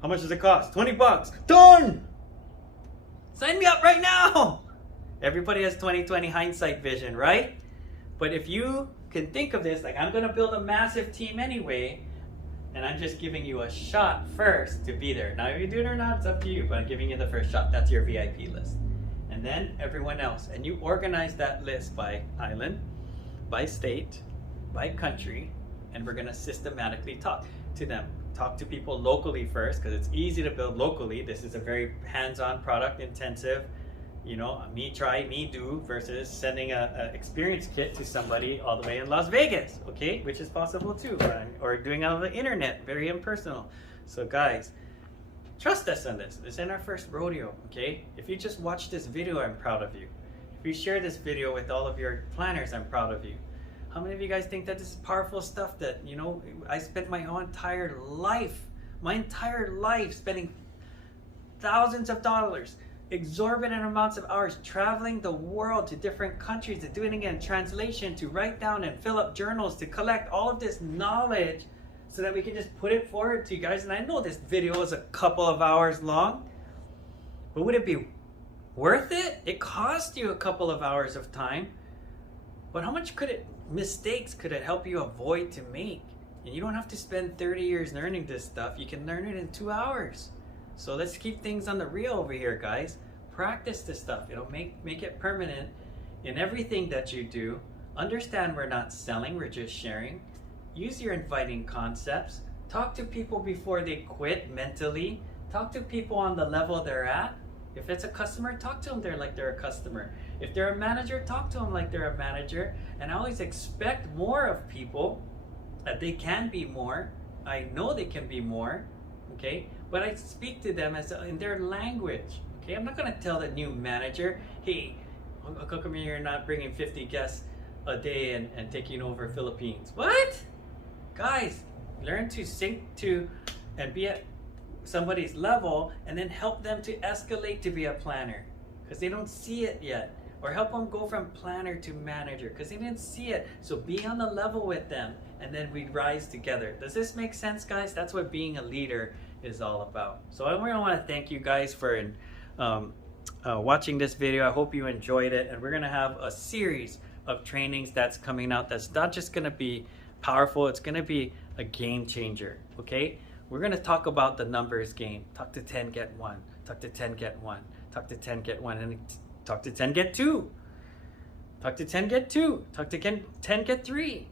How much does it cost? 20 bucks. Done! Sign me up right now! Everybody has 20/20 hindsight vision, right? But if you can think of this, like, I'm going to build a massive team anyway, and I'm just giving you a shot first to be there. Now, if you do it or not, it's up to you, but I'm giving you the first shot. That's your VIP list. And then everyone else. And you organize that list by island, by state, by country, and we're going to systematically talk to them. Talk to people locally first, because it's easy to build locally. This is a very hands-on, product intensive, you know, me try, me do, versus sending a experience kit to somebody all the way in Las Vegas, okay, which is possible too, or doing it on the internet, very impersonal. So guys, trust us on this. This ain't our first rodeo, okay? If you just watch this video, I'm proud of you. If you share this video with all of your planners, I'm proud of you. How many of you guys think that this is powerful stuff that, you know, I spent my whole entire life spending thousands of dollars, exorbitant amounts of hours traveling the world to different countries, to doing again translation, to write down and fill up journals, to collect all of this knowledge so that we can just put it forward to you guys. And I know this video is a couple of hours long, but would it be worth it? It cost you a couple of hours of time, but how much mistakes could it help you avoid to make? And you don't have to spend 30 years learning this stuff. You can learn it in 2 hours. So let's keep things on the real over here, guys. Practice this stuff. It'll make it permanent in everything that you do. Understand we're not selling, we're just sharing. Use your inviting concepts. Talk to people before they quit mentally. Talk to people on the level they're at. If it's a customer, talk to them like they're a customer. If they're a manager, talk to them like they're a manager. And I always expect more of people, that they can be more. I know they can be more, okay? But I speak to them in their language, okay? I'm not gonna tell the new manager, hey, how come you're not bringing 50 guests a day and taking over Philippines? What? Guys, learn to sync to and be at somebody's level, and then help them to escalate to be a planner, because they don't see it yet. Or help them go from planner to manager, because they didn't see it. So be on the level with them, and then we rise together. Does this make sense, guys? That's what being a leader is all about. So I really want to thank you guys for watching this video. I hope you enjoyed it, and we're going to have a series of trainings that's coming out that's not just going to be powerful, it's going to be a game changer, okay? We're going to talk about the numbers game. Talk to 10, get 1. Talk to 10, get 1. Talk to 10, get 1. And talk to 10, get 2. Talk to 10, get 2. Talk to 10, get 3.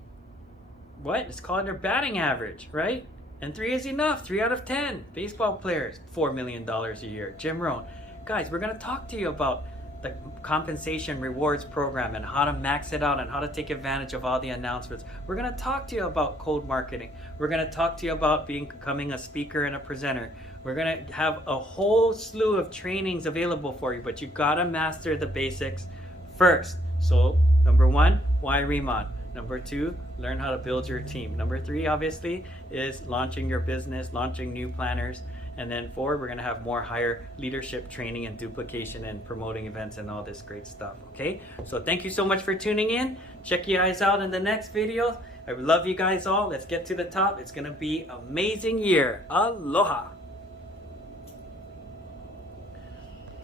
What? It's called their batting average, right? And 3 is enough. 3 out of 10. Baseball players, $4 million a year. Jim Rohn. Guys, we're going to talk to you about the compensation rewards program and how to max it out and how to take advantage of all the announcements. We're going to talk to you about cold marketing. We're going to talk to you about becoming a speaker and a presenter. We're going to have a whole slew of trainings available for you, but you got to master the basics first. So number 1, why Riman? Number 2, learn how to build your team. Number 3, obviously, is launching your business, launching new planners. And then 4, we're going to have more higher leadership training and duplication and promoting events and all this great stuff, okay? So thank you so much for tuning in. Check you guys out in the next video. I love you guys all. Let's get to the top. It's going to be an amazing year. Aloha.